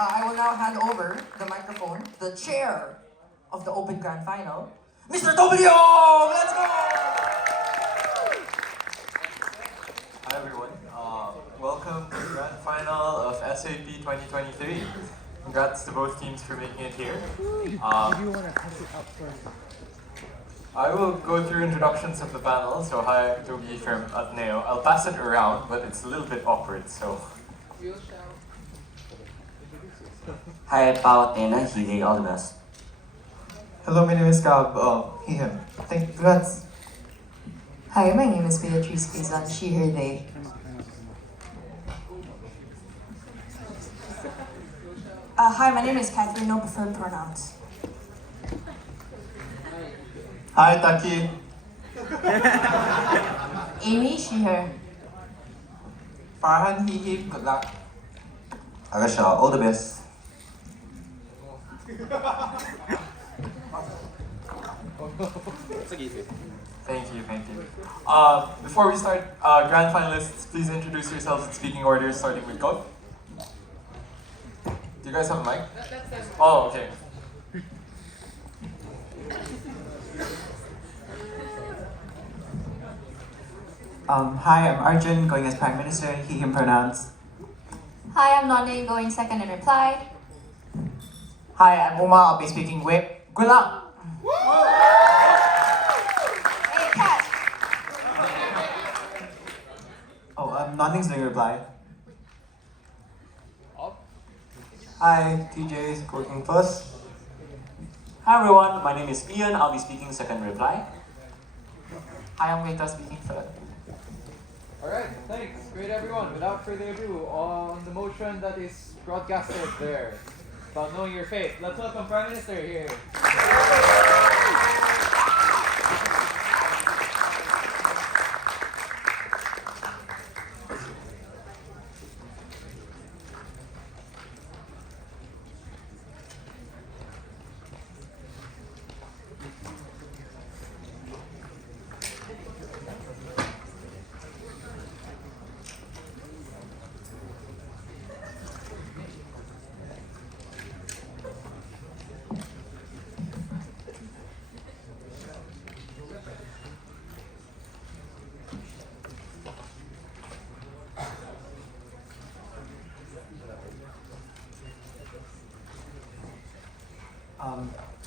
I will now hand over the microphone to the chair of the Open Grand Final, Mr. Tobi. Let's go! Hi everyone, welcome to the Grand Final of SAP 2023. Congrats to both teams for making it here. I will go through introductions of the panel. So hi, Tobi from Ateneo. I'll pass it around, but it's a little bit awkward, so. Hi, Paolo, Taino, Hili, all the best. Hello, my name is Gab, he, him. Congrats. Hi, my name is Beatrice, Cuizon, she, her, they. Hi, my name is Catherine, no preferred pronouns. Hi, Taki. Amy, she, her. Farhan, he, him. Good luck. Akasyah, all the best. Thank you. Before we start, Grand Finalists, please introduce yourselves in speaking order, starting with Gav. Do you guys have a mic? Oh, okay. Hi, I'm Arjun, going as Prime Minister, he, him pronouns. Hi, I'm Nonne, going second in reply. Hi, I'm Uma, I'll be speaking whip. Good luck! Hey, Kat! Oh, nothing's doing reply. Hi, TJ is working first. Hi everyone, my name is Ian, I'll be speaking second reply. Hi, I'm Veta speaking third. Alright, thanks. Great everyone. Without further ado, on the motion that is broadcasted there about knowing your faith, let's welcome Prime Minister here.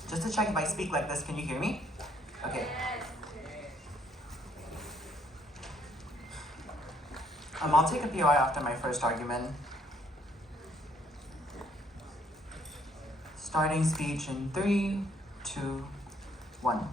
Just to check if I speak like this, can you hear me? Okay. I'll take a POI after my first argument. Starting speech in 3, 2, 1.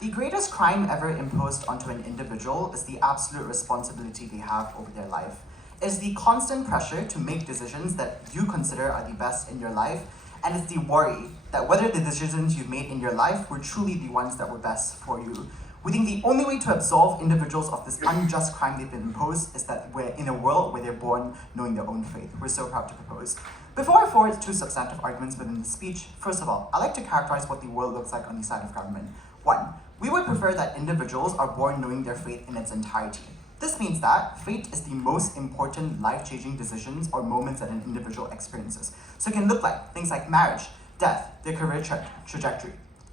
The greatest crime ever imposed onto an individual is the absolute responsibility they have over their life. It is the constant pressure to make decisions that you consider are the best in your life, and it's the worry that whether the decisions you've made in your life were truly the ones that were best for you. We think the only way to absolve individuals of this unjust crime they've been imposed is that we're in a world where they're born knowing their own faith. We're so proud to propose. Before I forward two substantive arguments within the speech, first of all, I'd like to characterize what the world looks like on the side of government. 1. We would prefer that individuals are born knowing their faith in its entirety. This means that fate is the most important life-changing decisions or moments that an individual experiences. So it can look like things like marriage, death, their career trajectory.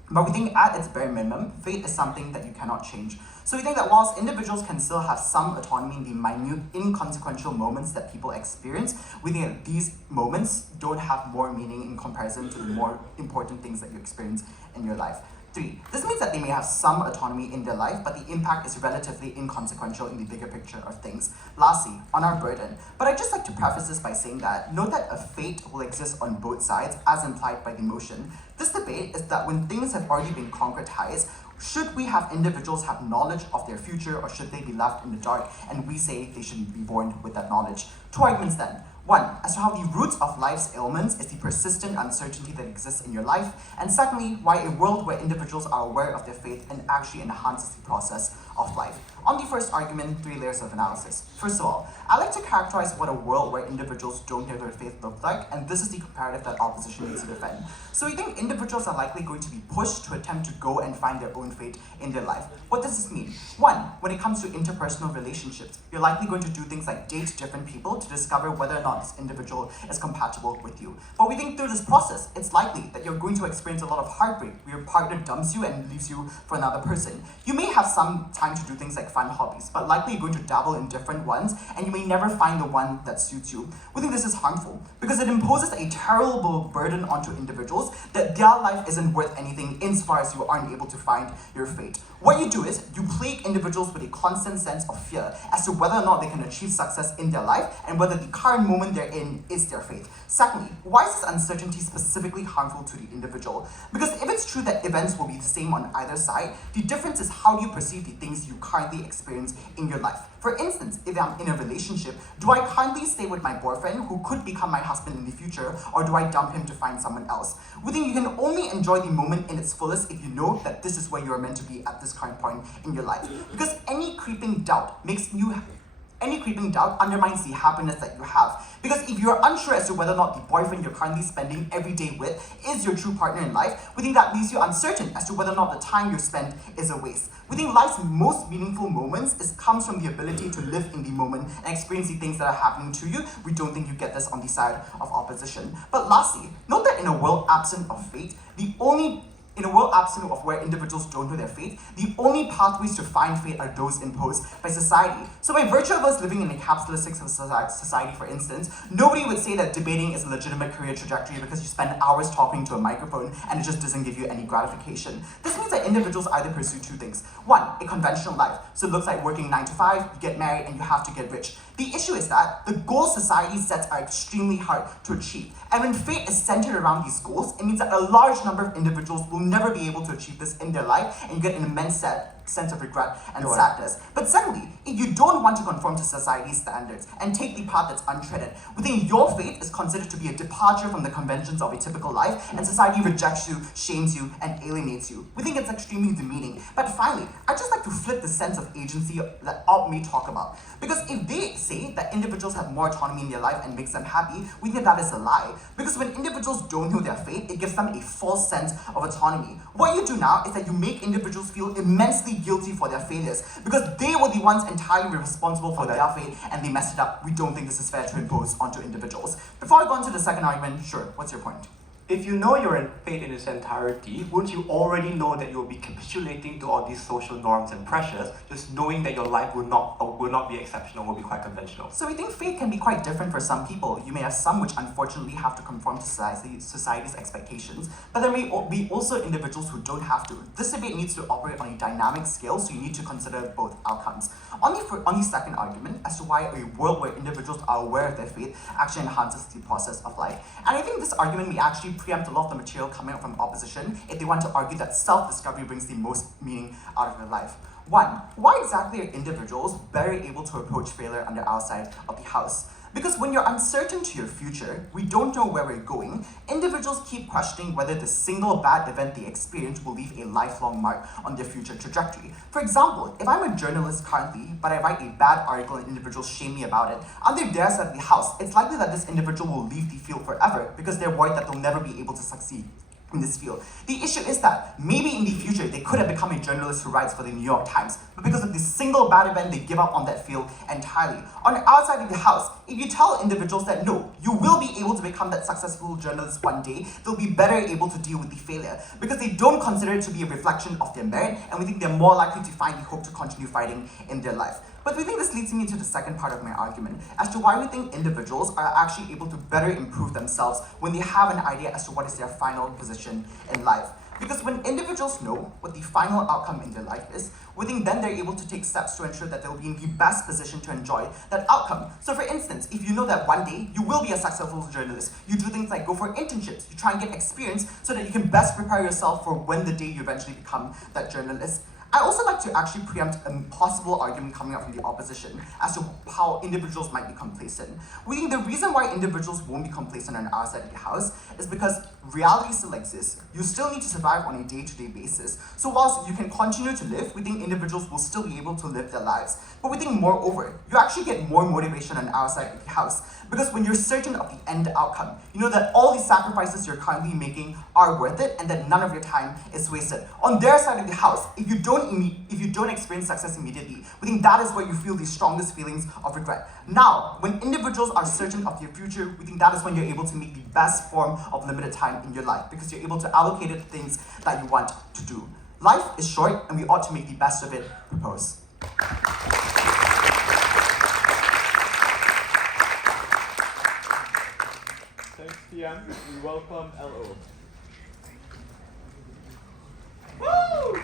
But we think at its bare minimum, fate is something that you cannot change. So we think that whilst individuals can still have some autonomy in the minute, inconsequential moments that people experience, we think that these moments don't have more meaning in comparison to the more important things that you experience in your life. 3. This means that they may have some autonomy in their life, but the impact is relatively inconsequential in the bigger picture of things. Lastly, on our burden. But I'd just like to preface this by saying that note that a fate will exist on both sides, as implied by the motion. This debate is that when things have already been concretized, should we have individuals have knowledge of their future, or should they be left in the dark? And we say they should be born with that knowledge. Two arguments then. 1, as to how the roots of life's ailments is the persistent uncertainty that exists in your life, and secondly, why a world where individuals are aware of their faith and actually enhances the process of life. On the first argument, 3 layers of analysis. First of all, I like to characterize what a world where individuals don't know their faith looks like, and this is the comparative that opposition needs to defend. So we think individuals are likely going to be pushed to attempt to go and find their own fate in their life. What does this mean? 1, when it comes to interpersonal relationships, you're likely going to do things like date different people to discover whether or not not this individual is compatible with you. But we think through this process, it's likely that you're going to experience a lot of heartbreak where your partner dumps you and leaves you for another person. You may have some time to do things like fun hobbies, but likely you're going to dabble in different ones and you may never find the one that suits you. We think this is harmful because it imposes a terrible burden onto individuals that their life isn't worth anything insofar as you aren't able to find your fate. What you do is you plague individuals with a constant sense of fear as to whether or not they can achieve success in their life and whether the current moment they're in is their fate. Secondly, why is this uncertainty specifically harmful to the individual? Because if it's true that events will be the same on either side, the difference is how you perceive the things you currently experience in your life. For instance, if I'm in a relationship, do I currently stay with my boyfriend who could become my husband in the future, or do I dump him to find someone else? We think you can only enjoy the moment in its fullest if you know that this is where you are meant to be at this current point in your life. Because any creeping doubt undermines the happiness that you have. Because if you're unsure as to whether or not the boyfriend you're currently spending every day with is your true partner in life, we think that leaves you uncertain as to whether or not the time you spend is a waste. We think life's most meaningful moments comes from the ability to live in the moment and experience the things that are happening to you. We don't think you get this on the side of opposition. But lastly, note that in a world absent of fate, in a world absent of where individuals don't know their fate, the only pathways to find fate are those imposed by society. So by virtue of us living in a capitalistic society, for instance, nobody would say that debating is a legitimate career trajectory because you spend hours talking to a microphone and it just doesn't give you any gratification. This means that individuals either pursue two things. One, a conventional life. So it looks like working 9 to 5, you get married, and you have to get rich. The issue is that the goals society sets are extremely hard to achieve. And when fate is centered around these goals, it means that a large number of individuals will never be able to achieve this in their life, and you get an immense sense of regret and sadness. But secondly, if you don't want to conform to society's standards and take the path that's untreaded, within your fate is considered to be a departure from the conventions of a typical life, and society rejects you, shames you, and alienates you. We think it's extremely demeaning. But finally, I'd just like to flip the sense of agency that Alt may talk about. Because if they say that individuals have more autonomy in their life and makes them happy, we think that is a lie. Because when individuals don't know their fate, it gives them a false sense of autonomy. What you do now is that you make individuals feel immensely guilty for their failures because they were the ones entirely responsible for their fate and they messed it up. We don't think this is fair to impose onto individuals. Before I go on to the second argument, sure, what's your point? If you know your fate in its entirety, wouldn't you already know that you'll be capitulating to all these social norms and pressures, just knowing that your life will not be exceptional, will be quite conventional? So we think fate can be quite different for some people. You may have some which unfortunately have to conform to society's expectations, but there may be also individuals who don't have to. This debate needs to operate on a dynamic scale, so you need to consider both outcomes. On the second argument, as to why a world where individuals are aware of their fate actually enhances the process of life. And I think this argument may actually preempt a lot of the material coming out from opposition if they want to argue that self-discovery brings the most meaning out of their life. One, why exactly are individuals better able to approach failure on the outside of the house? Because when you're uncertain to your future, we don't know where we're going, individuals keep questioning whether the single bad event they experience will leave a lifelong mark on their future trajectory. For example, if I'm a journalist currently, but I write a bad article and individuals shame me about it, under their side of the house, it's likely that this individual will leave the field forever because they're worried that they'll never be able to succeed in this field. The issue is that maybe in the future they could have become a journalist who writes for the New York Times, but because of this single bad event, they give up on that field entirely. On the outside of the house, if you tell individuals that no, you will be able to become that successful journalist one day, they'll be better able to deal with the failure because they don't consider it to be a reflection of their merit, and we think they're more likely to find the hope to continue fighting in their life. But we think this leads me to the second part of my argument as to why we think individuals are actually able to better improve themselves when they have an idea as to what is their final position in life. Because when individuals know what the final outcome in their life is, we think then they're able to take steps to ensure that they'll be in the best position to enjoy that outcome. So for instance, if you know that one day you will be a successful journalist, you do things like go for internships, you try and get experience so that you can best prepare yourself for when the day you eventually become that journalist. I also like to actually preempt a possible argument coming up from the opposition as to how individuals might be complacent. We think the reason why individuals won't be complacent on our side of the house is because reality still exists. You still need to survive on a day-to-day basis. So whilst you can continue to live, we think individuals will still be able to live their lives. But we think moreover, you actually get more motivation on our side of the house because when you're certain of the end outcome, you know that all the sacrifices you're currently making are worth it and that none of your time is wasted. On their side of the house, if you don't if you don't experience success immediately, we think that is where you feel the strongest feelings of regret. Now, when individuals are certain of their future, we think that is when you're able to make the best form of limited time in your life, because you're able to allocate it to things that you want to do. Life is short, and we ought to make the best of it. Propose. Thanks, TM. We welcome LO. Woo!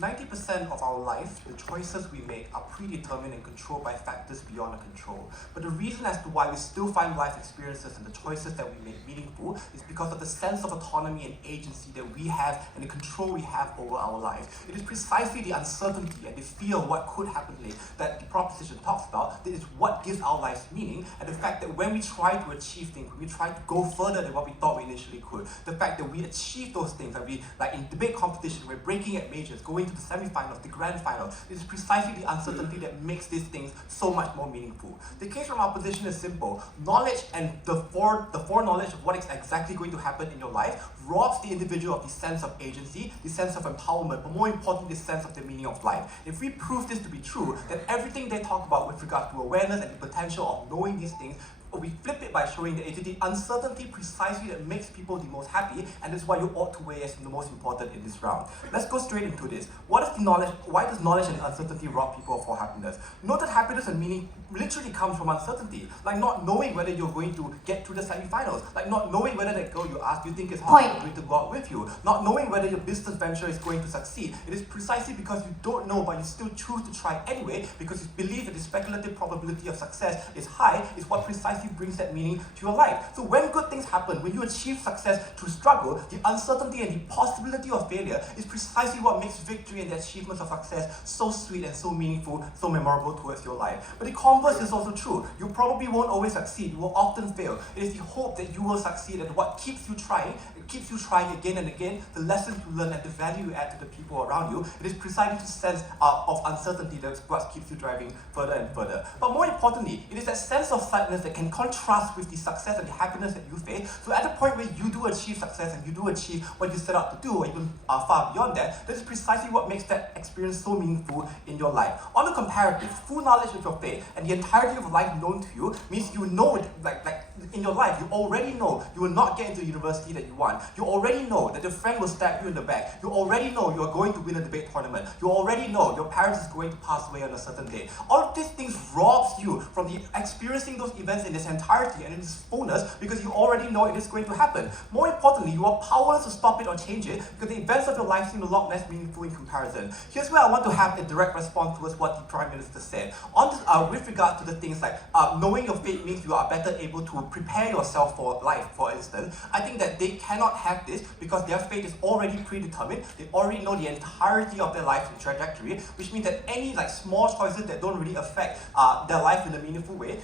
90% of our life, the choices we make are predetermined and controlled by factors beyond our control. But the reason as to why we still find life experiences and the choices that we make meaningful is because of the sense of autonomy and agency that we have and the control we have over our lives. It is precisely the uncertainty and the fear of what could happen later that the proposition talks about that is what gives our lives meaning, and the fact that when we try to achieve things, when we try to go further than what we thought we initially could, the fact that we achieve those things, that we, like in debate competition, we're breaking at majors, going to the semi-finals, the grand final, it is precisely the uncertainty that makes these things so much more meaningful. The case from our position is simple. Knowledge and the foreknowledge of what is exactly going to happen in your life robs the individual of the sense of agency, the sense of empowerment, but more importantly, the sense of the meaning of life. If we prove this to be true, then everything they talk about with regard to awareness and the potential of knowing these things, we flip it by showing that it is the uncertainty precisely that makes people the most happy, and that's why you ought to weigh as the most important in this round. Let's go straight into this. What is the knowledge? Why does knowledge and uncertainty rob people of happiness? Note that happiness and meaning literally comes from uncertainty, like not knowing whether you're going to get to the semi-finals, like not knowing whether that girl you ask you think is hot is going to go out with you, not knowing whether your business venture is going to succeed. It is precisely because you don't know, but you still choose to try anyway, because you believe that the speculative probability of success is high, is what precisely brings that meaning to your life. So when good things happen, when you achieve success through struggle, the uncertainty and the possibility of failure is precisely what makes victory and the achievements of success so sweet and so meaningful, so memorable towards your life. But the converse is also true. You probably won't always succeed. You will often fail. It is the hope that you will succeed and what keeps you trying. It keeps you trying again and again. The lessons you learn and the value you add to the people around you. It is precisely the sense of uncertainty that's what keeps you driving further and further. But more importantly, it is that sense of sadness that can contrast with the success and the happiness that you face. So at the point where you do achieve success and you do achieve what you set out to do, or even far beyond that, this is precisely what makes that experience so meaningful in your life. On the comparative, full knowledge of your faith and the entirety of life known to you means you know, like in your life, you already know you will not get into the university that you want. You already know that your friend will stab you in the back. You already know you are going to win a debate tournament. You already know your parents is going to pass away on a certain day. All of these things robs you from the experiencing those events in this entirety and in its fullness, because you already know it is going to happen. More importantly, you are powerless to stop it or change it, because the events of your life seem a lot less meaningful in comparison. Here's where I want to have a direct response towards what the Prime Minister said. On this, with regard to the things like knowing your fate means you are better able to prepare yourself for life, for instance, I think that they cannot have this because their fate is already predetermined. They already know the entirety of their life trajectory, which means that any small choices that don't really affect their life in a meaningful way,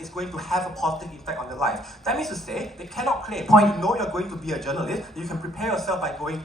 is going to have a positive impact on their life. That means to say, they cannot claim, you know you're going to be a journalist, you can prepare yourself by going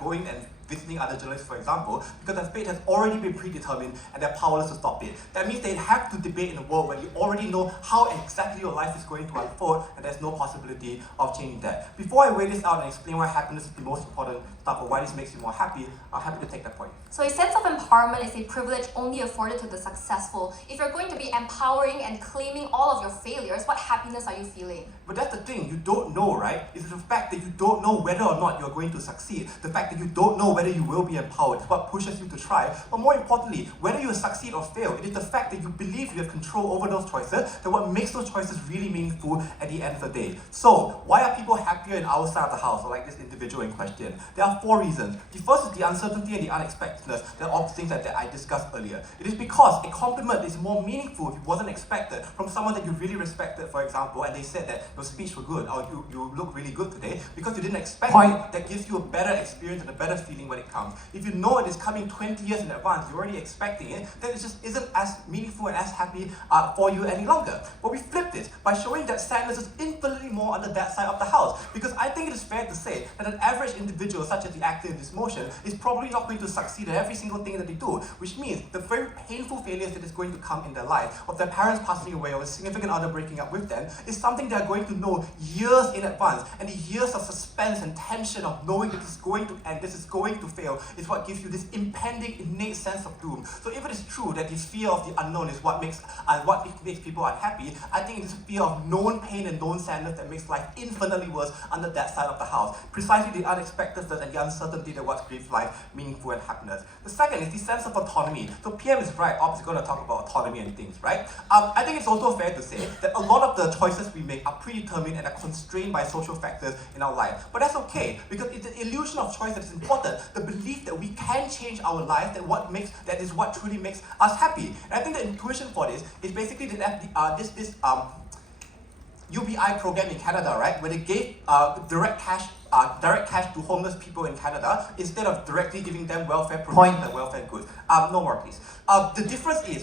going and visiting other journalists, for example, because their fate has already been predetermined and they're powerless to stop it. That means they have to debate in a world where you already know how exactly your life is going to unfold and there's no possibility of changing that. Before I weigh this out and explain why happiness is the most important stuff or why this makes you more happy, I'm happy to take that point. So a sense of empowerment is a privilege only afforded to the successful. If you're going to be empowering and claiming all of your failures, what happiness are you feeling? But that's the thing, you don't know, right? It's the fact that you don't know whether or not you're going to succeed. The fact that you don't know whether you will be empowered is what pushes you to try. But more importantly, whether you succeed or fail, it is the fact that you believe you have control over those choices that what makes those choices really meaningful at the end of the day. So, why are people happier in our side of the house, or like this individual in question? There are 4 reasons. The first is the uncertainty and the unexpectedness, the all things that I discussed earlier. It is because a compliment is more meaningful if it wasn't expected from someone that you really respected, for example, and they said that your speech was good, or you look really good today, because you didn't expect it. That gives you a better experience and a better feeling when it comes. If you know it is coming 20 years in advance, you're already expecting it, then it just isn't as meaningful and as happy for you any longer. But we flipped it by showing that sadness is infinitely more on that side of the house, because I think it is fair to say that an average individual, such as the actor in this motion, is probably not going to succeed at every single thing that they do, which means the very painful failures that is going to come in their life, of their parents passing away or a significant other breaking up with them, is something they are going to know years in advance. And the years of suspense and tension of knowing that this is going to end, this is going to fail, is what gives you this impending innate sense of doom. So if it is true that the fear of the unknown is what makes people unhappy, I think it is a fear of known pain and known sadness that makes life infinitely worse under that side of the house. Precisely the unexpectedness and the uncertainty that what gives life meaningful and happiness. The second is the sense of autonomy. So PM is right, Ops is going to talk about autonomy and things, right? I think it's also fair to say that a lot of the choices we make are predetermined and are constrained by social factors in our life. But that's okay, because it's an illusion of choice that is important. The belief that we can change our life, that is what truly makes us happy. And I think the intuition for this is basically that this UBI program in Canada, right, where they gave direct cash to homeless people in Canada instead of directly giving them welfare programs and welfare goods. No more, please. The difference is,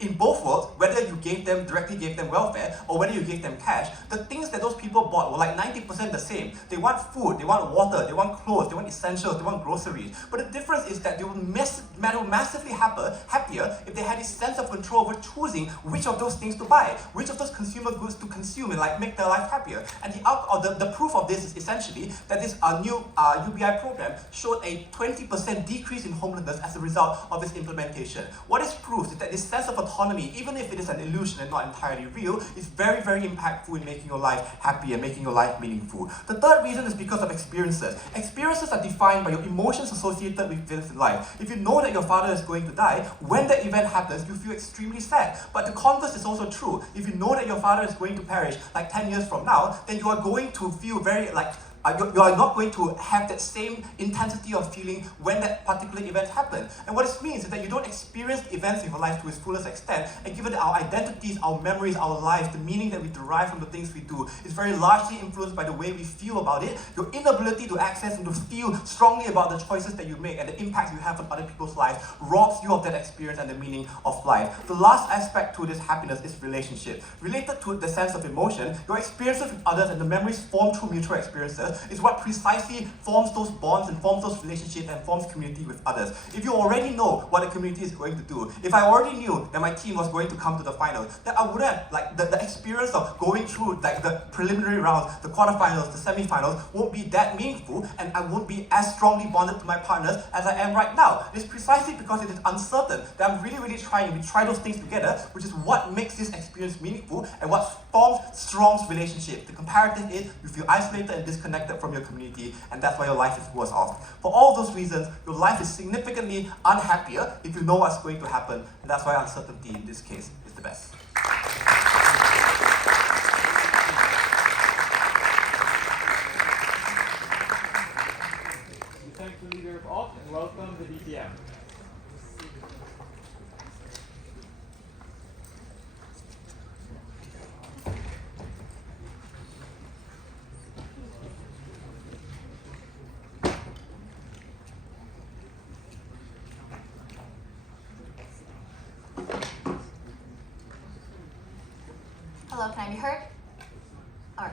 in both worlds, whether you directly gave them welfare or whether you gave them cash, the things that those people bought were like 90% the same. They want food, they want water, they want clothes, they want essentials, they want groceries. But the difference is that they will massively happier if they had this sense of control over choosing which of those things to buy, which of those consumer goods to consume and make their life happier. And the proof of this is essentially that this new UBI program showed a 20% decrease in homelessness as a result of its implementation. What this proves is that this sense of autonomy, even if it is an illusion and not entirely real, is very, very impactful in making your life happy and making your life meaningful. The third reason is because of experiences. Experiences are defined by your emotions associated with events in life. If you know that your father is going to die, when that event happens, you feel extremely sad. But the converse is also true. If you know that your father is going to perish like 10 years from now, then you are going to feel very you are not going to have that same intensity of feeling when that particular event happens. And what this means is that you don't experience events in your life to its fullest extent, and given that our identities, our memories, our lives, the meaning that we derive from the things we do is very largely influenced by the way we feel about it, your inability to access and to feel strongly about the choices that you make and the impacts you have on other people's lives robs you of that experience and the meaning of life. The last aspect to this happiness is relationship. Related to the sense of emotion, your experiences with others and the memories formed through mutual experiences is what precisely forms those bonds and forms those relationships and forms community with others. If you already know what the community is going to do, if I already knew that my team was going to come to the finals, then I would have, the experience of going through the preliminary rounds, the quarterfinals, the semi-finals won't be that meaningful, and I won't be as strongly bonded to my partners as I am right now. It's precisely because it is uncertain that I'm really trying to try those things together, which is what makes this experience meaningful and what forms strong relationships. The comparative is you feel isolated and disconnected from your community, and that's why your life is worse off. For all those reasons, your life is significantly unhappier if you know what's going to happen, and that's why uncertainty in this case is the best. We thank the leader of Opt and welcome the DPM. Hello, can I be heard? Alright.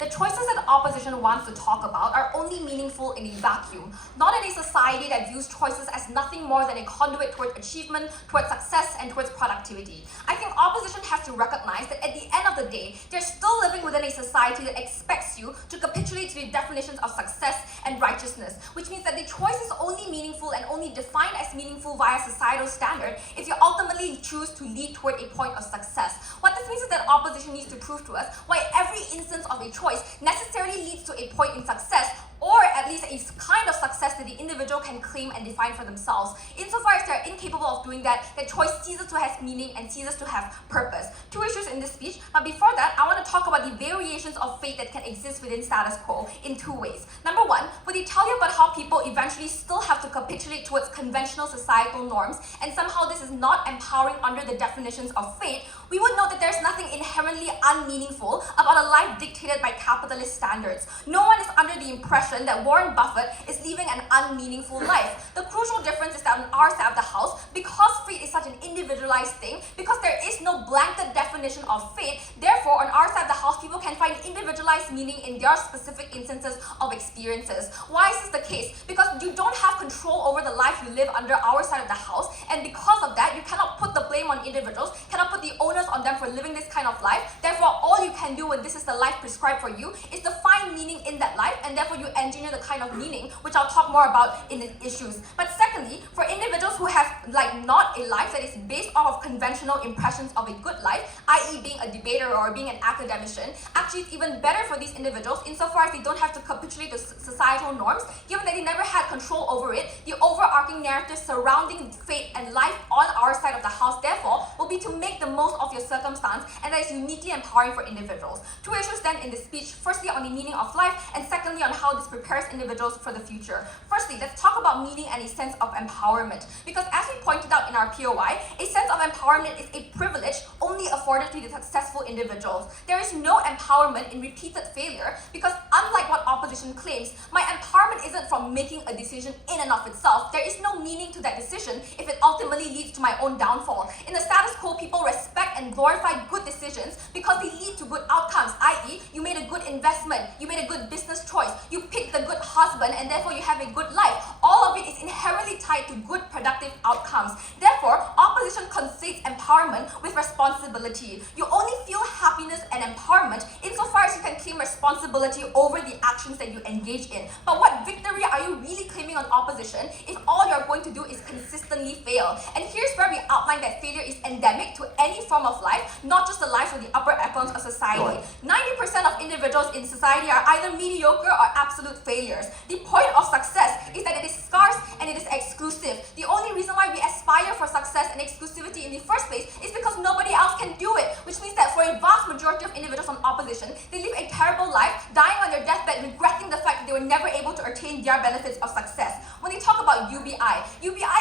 The choices that opposition wants to talk about are only meaningful in a vacuum, not in a society that views choices as nothing more than a conduit towards achievement, towards success, and towards productivity. I think opposition has to recognize that at the end of the day, they're still living within a society that expects you to capitulate to the definitions of success and righteousness, which means that the choice is only meaningful and only defined as meaningful via societal standard if you ultimately choose to lead toward a point of success. What this means is that opposition needs to prove to us why every instance of a choice necessarily leads to a point in success, or at least a kind of success that the individual can claim and define for themselves. Insofar as they are incapable of doing that, the choice ceases to have meaning and ceases to have purpose. Two issues in this speech, but before that, I want to talk about the variations of fate that can exist within status quo in two ways. Number one, would they tell you about how people eventually still have to capitulate towards conventional societal norms, and somehow this is not empowering under the definitions of fate, we would know that there's nothing inherently unmeaningful about a life dictated by capitalist standards. No one is under the impression that Warren Buffett is living an unmeaningful life. The crucial difference is that on our side of the house, because fate is such an individualized thing, because there is no blanket definition of fate, therefore on our side of the house, people can find individualized meaning in their specific instances of experiences. Why is this the case? Because you don't have control over the life you live under our side of the house, and because of that, you cannot put the blame on individuals, cannot put the onus on them for living this kind of life. Therefore, all you can do when this is the life prescribed for you is to find meaning in that life, and therefore you engineer the kind of meaning, which I'll talk more about in the issues. But secondly, for individuals who have not a life that is based off of conventional impressions of a good life, i.e. being a debater or being an academician, actually it's even better for these individuals insofar as they don't have to capitulate to societal norms, given that they never had control over it. The overarching narrative surrounding fate and life on our side of the house, therefore, will be to make the most of your circumstance, and that is uniquely empowering for individuals. Two issues then in this speech, firstly on the meaning of life, and secondly on how this prepares individuals for the future. Firstly, let's talk about meaning and a sense of empowerment, because as we pointed out in our POI, a sense of empowerment is a privilege only afforded to the successful individuals. There is no empowerment in repeated failure, because unlike what opposition claims, my empowerment isn't from making a decision in and of itself. There is no meaning to that decision if it ultimately leads to my own downfall. In the status quo, people respect and glorify good decisions because they lead to good outcomes, i.e. you made a good investment, you made a good business choice, you picked the good husband, and therefore you have a good life. All of it is inherently tied to good productive outcomes. Therefore, opposition conflates empowerment with responsibility. You only feel happiness and empowerment insofar as you can claim responsibility over the actions that you engage in. But what victory are you really claiming on opposition if all you're going to do is consistently fail? And here's where we outline that failure is endemic to any form of life, not just the lives of the upper echelons of society. 90% of individuals in society are either mediocre or absolute failures. The point of success is that it is scarce and it is exclusive. The only reason why we aspire for success and exclusivity in the first place is because nobody else can do it, which means that for a vast majority of individuals on opposition, they live a terrible life, dying on their deathbed, regretting the fact that they were never able to attain their benefits of success. When they talk about UBI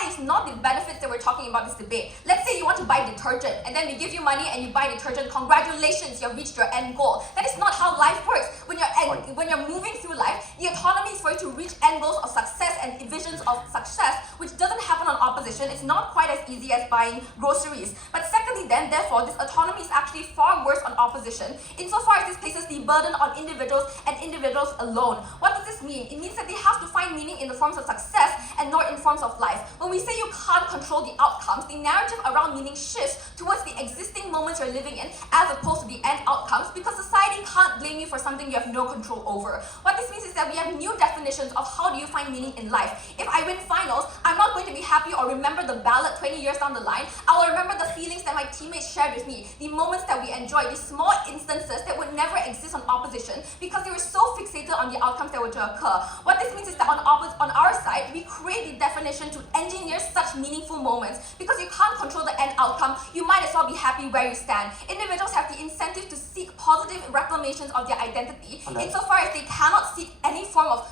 is not the benefits that we're talking about in this debate. Let's say you want to buy detergent, and then we give you money and you buy detergent. Congratulations, you've reached your end goal. That is not how life works. When you're moving through life, the autonomy is for you to reach end goals of success and visions of success, which doesn't happen on opposition. It's not quite as easy as buying groceries. But secondly then, therefore, this autonomy is actually far worse on opposition, insofar as this places the burden on individuals and individuals alone. What does this mean? It means that they have to find meaning in the forms of success and not in forms of life. When we say you can't control the outcomes, the narrative around meaning shifts towards the existing moments you're living in as opposed to the end outcomes, because society can't blame you for something you have no control over. What this means is that we have new definitions of how do you find meaning in life. If I win finals, I'm not going to be happy or remember the ballot 20 years down the line. I will remember the feelings that my teammates shared with me, the moments that we enjoyed, the small instances that would never exist on opposition because they were so fixated on the outcomes that were to occur. What this means is that on our side, we create the definition to engineer such meaningful moments. Because you can't control the end outcome, you might as well be happy where you stand. Individuals have the incentive to seek positive reclamations of their identity. Insofar as they cannot seek any form of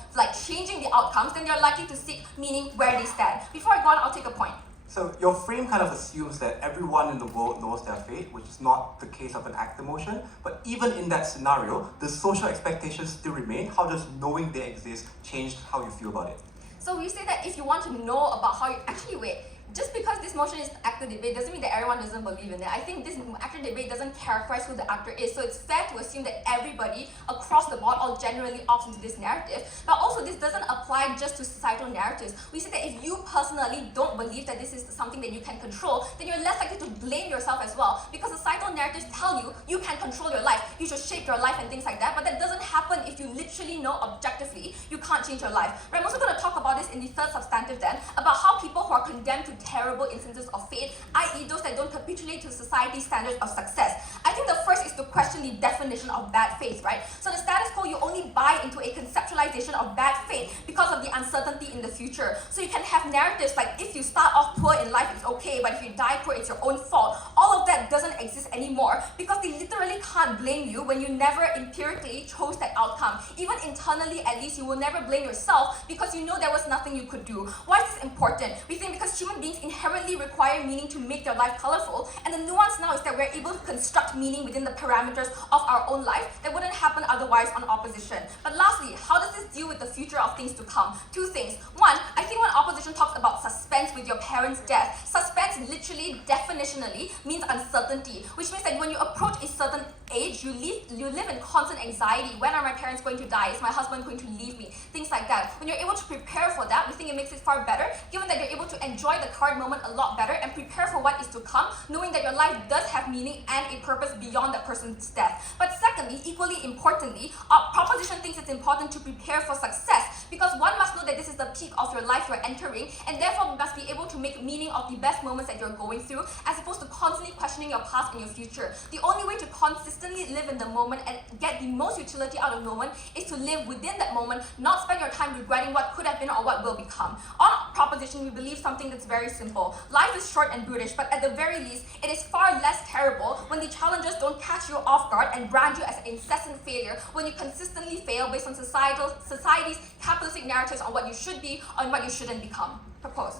changing the outcomes, then they're likely to seek meaning where they stand. Before I go on, I'll take a point. So your frame kind of assumes that everyone in the world knows their fate, which is not the case of an active motion. But even in that scenario, the social expectations still remain. How does knowing they exist change how you feel about it? So we say that if you want to know about how you actually wait, just because this motion is actor debate doesn't mean that everyone doesn't believe in it. I think this actor debate doesn't characterize who the actor is, so it's fair to assume that everybody across the board all generally opts into this narrative. But also, this doesn't apply just to societal narratives. We say that if you personally don't believe that this is something that you can control, then you're less likely to blame yourself as well, because societal narratives tell you you can control your life, you should shape your life and things like that, but that doesn't happen if you literally know objectively you can't change your life. But I'm also going to talk about this in the third substantive then, about how people who are condemned to terrible instances of fate, i.e. those that don't capitulate to society's standards of success. I think the first is to question the definition of bad faith, right? So the status quo, you only buy into a conceptualization of bad faith because of the uncertainty in the future. So you can have narratives like, if you start off poor in life, it's okay, but if you die poor, it's your own fault. All of that doesn't exist anymore because they literally can't blame you when you never empirically chose that outcome. Even internally, at least, you will never blame yourself because you know there was nothing you could do. Why is this important? We think because human beings inherently require meaning to make their life colorful, and the nuance now is that we're able to construct meaning within the parameters of our own life that wouldn't happen otherwise on opposition. But lastly, how does this deal with the future of things to come? Two things. One, I think when opposition talks about suspense with your parents' death, suspense literally, definitionally, means uncertainty, which means that when you approach a certain age, you live in constant anxiety. When are my parents going to die? Is my husband going to leave me? Things like that. When you're able to prepare for that, we think it makes it far better, given that you're able to enjoy the current moment a lot better and prepare for what is to come, knowing that your life does have meaning and a purpose beyond that person's death. But secondly, equally importantly, our proposition thinks it's important to prepare for success, because one must know that this is the peak of your life you're entering, and therefore must be able to make meaning of the best moments that you're going through, as opposed to constantly questioning your past and your future. The only way to consistently live in the moment and get the most utility out of the moment is to live within that moment, not spend your time regretting what could have been or what will become. On proposition, we believe something that's very simple. Life is short and brutish, but at the very least, it is far less terrible when the challenges don't catch you off guard and brand you as an incessant failure, when you consistently fail based on society's capitalistic narratives on what you should be or what you shouldn't become. Propose.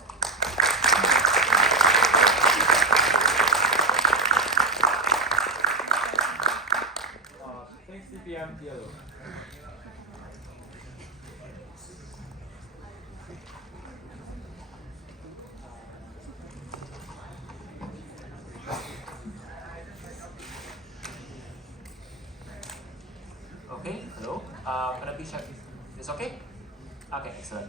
Thanks, CPM Yellow. Okay, hello. Can I please check? It's okay? Okay, excellent.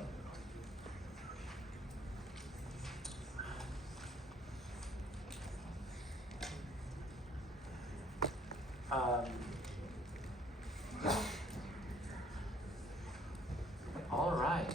All right.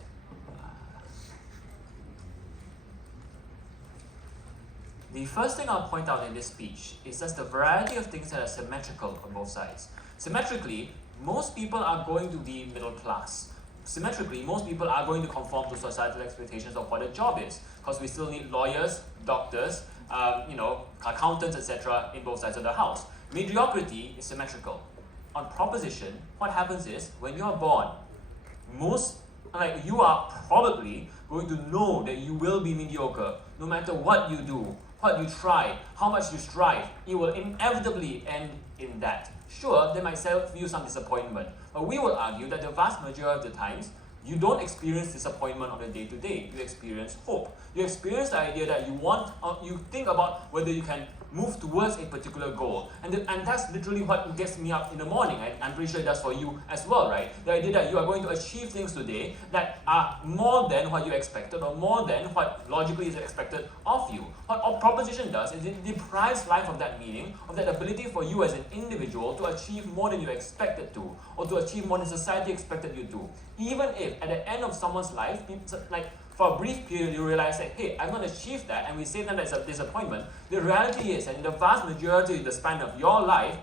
The first thing I'll point out in this speech is just the variety of things that are symmetrical on both sides. Symmetrically, most people are going to be middle class. Symmetrically, most people are going to conform to societal expectations of what a job is, because we still need lawyers, doctors, accountants, etc. in both sides of the house. Mediocrity is symmetrical. On proposition, what happens is, when you are born, you are probably going to know that you will be mediocre, no matter what you do, what you try, how much you strive, it will inevitably end in that. Sure, they might feel some disappointment, but we will argue that the vast majority of the times, you don't experience disappointment on a day-to-day, you experience hope. You experience the idea that you think about whether you can move towards a particular goal. And that's literally what gets me up in the morning. I'm pretty sure it does for you as well, right? The idea that you are going to achieve things today that are more than what you expected or more than what logically is expected of you. What our proposition does is it deprives life of that meaning, of that ability for you as an individual to achieve more than you expected to, or to achieve more than society expected you to. Even if at the end of someone's life, for a brief period you realize that, hey, I've not achieved that, and we say that as a disappointment, the reality is that in the vast majority of the span of your life,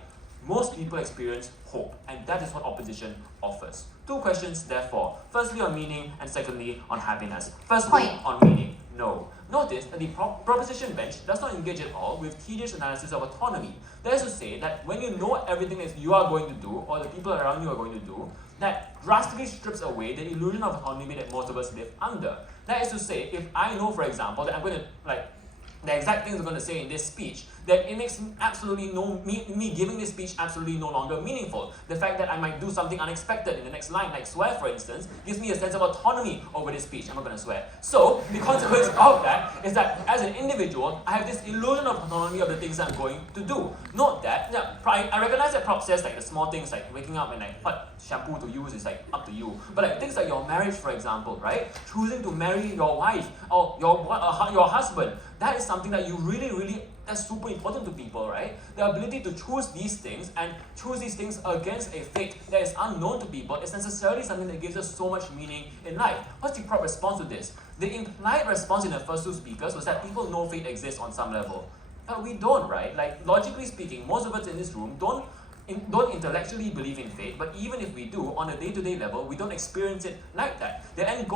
most people experience hope, and that is what opposition offers. Two questions, therefore. Firstly on meaning, and secondly on happiness. Firstly on meaning, no. Notice that the proposition bench does not engage at all with tedious analysis of autonomy. That is to say that when you know everything that you are going to do, or the people around you are going to do, that drastically strips away the illusion of autonomy that most of us live under. That is to say, if I know, for example, that I'm going to, the exact things I'm going to say in this speech, that it makes me giving this speech absolutely no longer meaningful. The fact that I might do something unexpected in the next line, like swear for instance, gives me a sense of autonomy over this speech. I'm not going to swear. So the consequence of that is that as an individual, I have this illusion of autonomy of the things I'm going to do. Note that, I recognize that Prop says like the small things like waking up and like what shampoo to use is like up to you. But like things like your marriage, for example, right? Choosing to marry your wife or your husband, that is something that you really that's super important to people, right? The ability to choose these things and choose these things against a fate that is unknown to people is necessarily something that gives us so much meaning in life. What's the proper response to this? The implied response in the first two speakers was that people know fate exists on some level. But we don't, right? Like, logically speaking, most of us in this room don't intellectually believe in fate, but even if we do, on a day-to-day level, we don't experience it like that. The end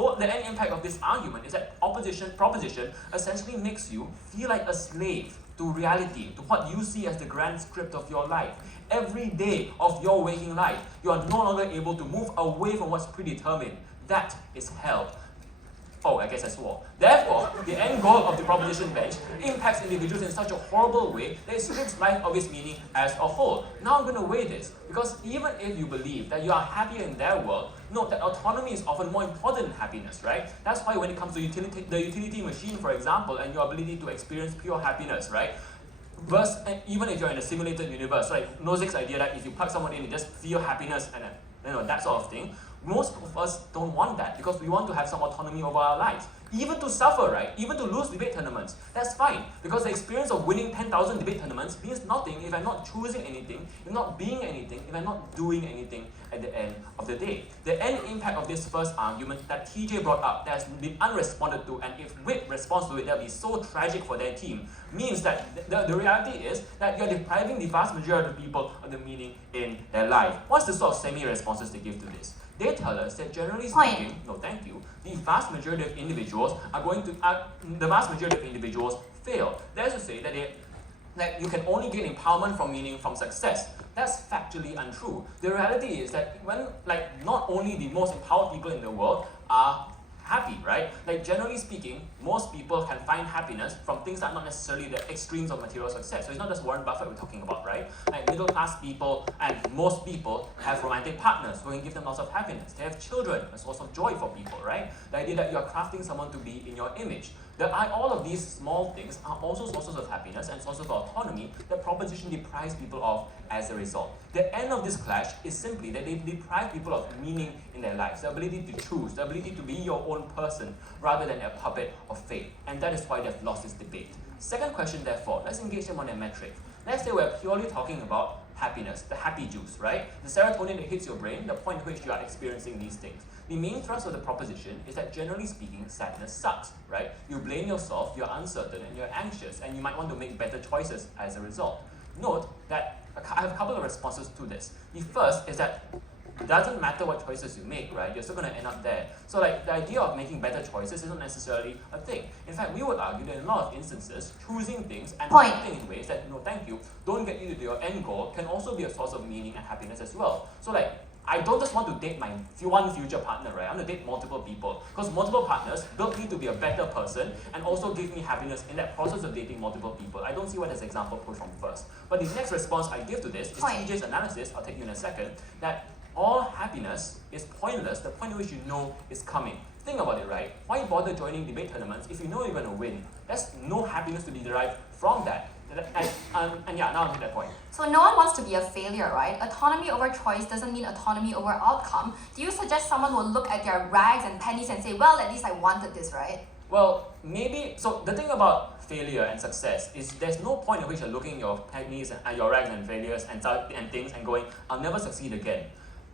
impact of this argument is that proposition essentially makes you feel like a slave to reality, to what you see as the grand script of your life. Every day of your waking life, you are no longer able to move away from what's predetermined. That is hell. Oh, I guess I swore. Therefore, the end goal of the proposition bench impacts individuals in such a horrible way that it strips life of its meaning as a whole. Now I'm going to weigh this, because even if you believe that you are happier in their world, note that autonomy is often more important than happiness, right? That's why when it comes to the utility machine, for example, and your ability to experience pure happiness, right? Even if you're in a simulated universe, like Nozick's idea that if you plug someone in, you just feel happiness and that sort of thing. Most of us don't want that because we want to have some autonomy over our lives. Even to suffer, right? Even to lose debate tournaments, that's fine. Because the experience of winning 10,000 debate tournaments means nothing if I'm not choosing anything, if I'm not being anything, if I'm not doing anything at the end of the day. The end impact of this first argument that TJ brought up that has been unresponded to, and if WIP responds to it, that'll be so tragic for their team, means that the reality is that you're depriving the vast majority of people of the meaning in their life. What's the sort of semi-responses they give to this? They tell us that generally speaking, no thank you, the vast majority of individuals fail. That is to say that you can only gain empowerment from meaning from success. That's factually untrue. The reality is that when not only the most empowered people in the world are happy, right? Like generally speaking, most people can find happiness from things that are not necessarily the extremes of material success. So it's not just Warren Buffett we're talking about, right? Like middle class people and most people have romantic partners who can give them lots of happiness. They have children, a source of joy for people, right? The idea that you are crafting someone to be in your image. All of these small things are also sources of happiness and sources of autonomy that proposition deprives people of as a result. The end of this clash is simply that they deprive people of meaning in their lives, the ability to choose, the ability to be your own person rather than a puppet of fate. And that is why they've lost this debate. Second question, therefore, let's engage them on their metric. Let's say we're purely talking about happiness, the happy juice, right? The serotonin that hits your brain, the point at which you are experiencing these things. The main thrust of the proposition is that generally speaking, sadness sucks, right? You blame yourself, you're uncertain, and you're anxious, and you might want to make better choices as a result. Note that I have a couple of responses to this. The first is that it doesn't matter what choices you make, right? You're still going to end up there. So the idea of making better choices isn't necessarily a thing. In fact, we would argue that in a lot of instances, choosing things and acting in ways that, no thank you, don't get you to your end goal can also be a source of meaning and happiness as well. So I don't just want to date my one future partner, right? I want to date multiple people. Because multiple partners build me to be a better person and also give me happiness in that process of dating multiple people. I don't see what this example put from first. But the next response I give to this is TJ's analysis, I'll take you in a second, that all happiness is pointless, the point at which you know is coming. Think about it, right? Why bother joining debate tournaments if you know you're going to win? There's no happiness to be derived from that. And yeah, now I'll hit that point. So no one wants to be a failure, right? Autonomy over choice doesn't mean autonomy over outcome. Do you suggest someone will look at their rags and pennies and say, well, at least I wanted this, right? Well, maybe, so the thing about failure and success is there's no point at which you're looking at your pennies and your rags and failures and things and going, I'll never succeed again.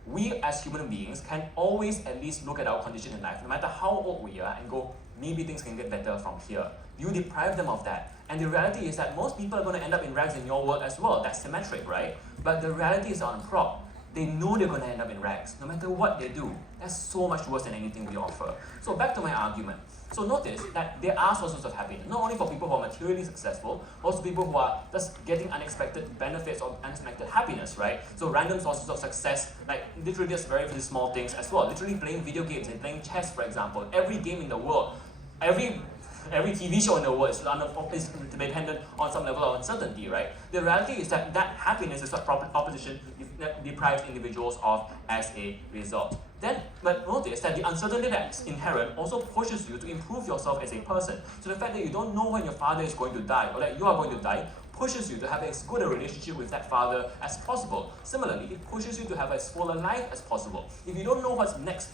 We as human beings can always at least look at our condition in life, no matter how old we are, and go, maybe things can get better from here. You deprive them of that. And the reality is that most people are going to end up in rags in your world as well. That's symmetric, right? But the reality is on prop. They know they're going to end up in rags, no matter what they do. That's so much worse than anything we offer. So back to my argument. So notice that there are sources of happiness, not only for people who are materially successful, but also people who are just getting unexpected benefits or unexpected happiness, right? So random sources of success, like literally just very small things as well. Literally playing video games and playing chess, for example. Every game in the world, every every TV show in the world is dependent on some level of uncertainty, right? The reality is that happiness is what opposition deprives individuals of as a result. But notice that the uncertainty that's inherent also pushes you to improve yourself as a person. So the fact that you don't know when your father is going to die, or that you are going to die, pushes you to have as good a relationship with that father as possible. Similarly, it pushes you to have as full a life as possible. If you don't know what's next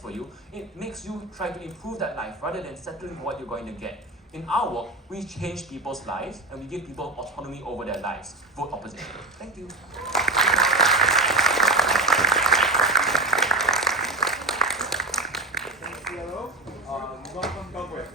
for you, it makes you try to improve that life rather than settling for what you're going to get. In our work, we change people's lives and we give people autonomy over their lives. Vote opposition. Thank you. Thanks, Yellow. Welcome, Gabrielle.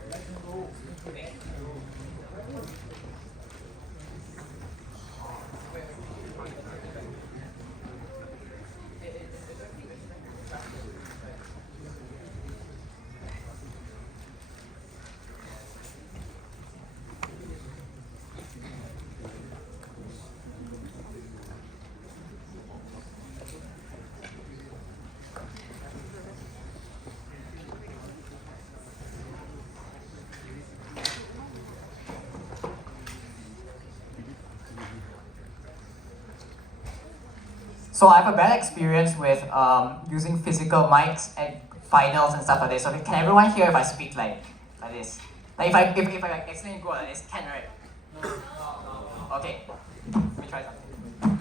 So I have a bad experience with using physical mics at finals and stuff like this. So can everyone hear if I speak like this? Like if I accidentally go like this, can, right? No. Okay. Let me try something.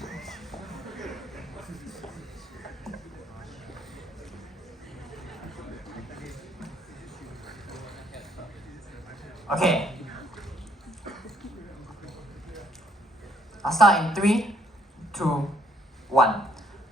Okay. I'll start in 3, 2, 1.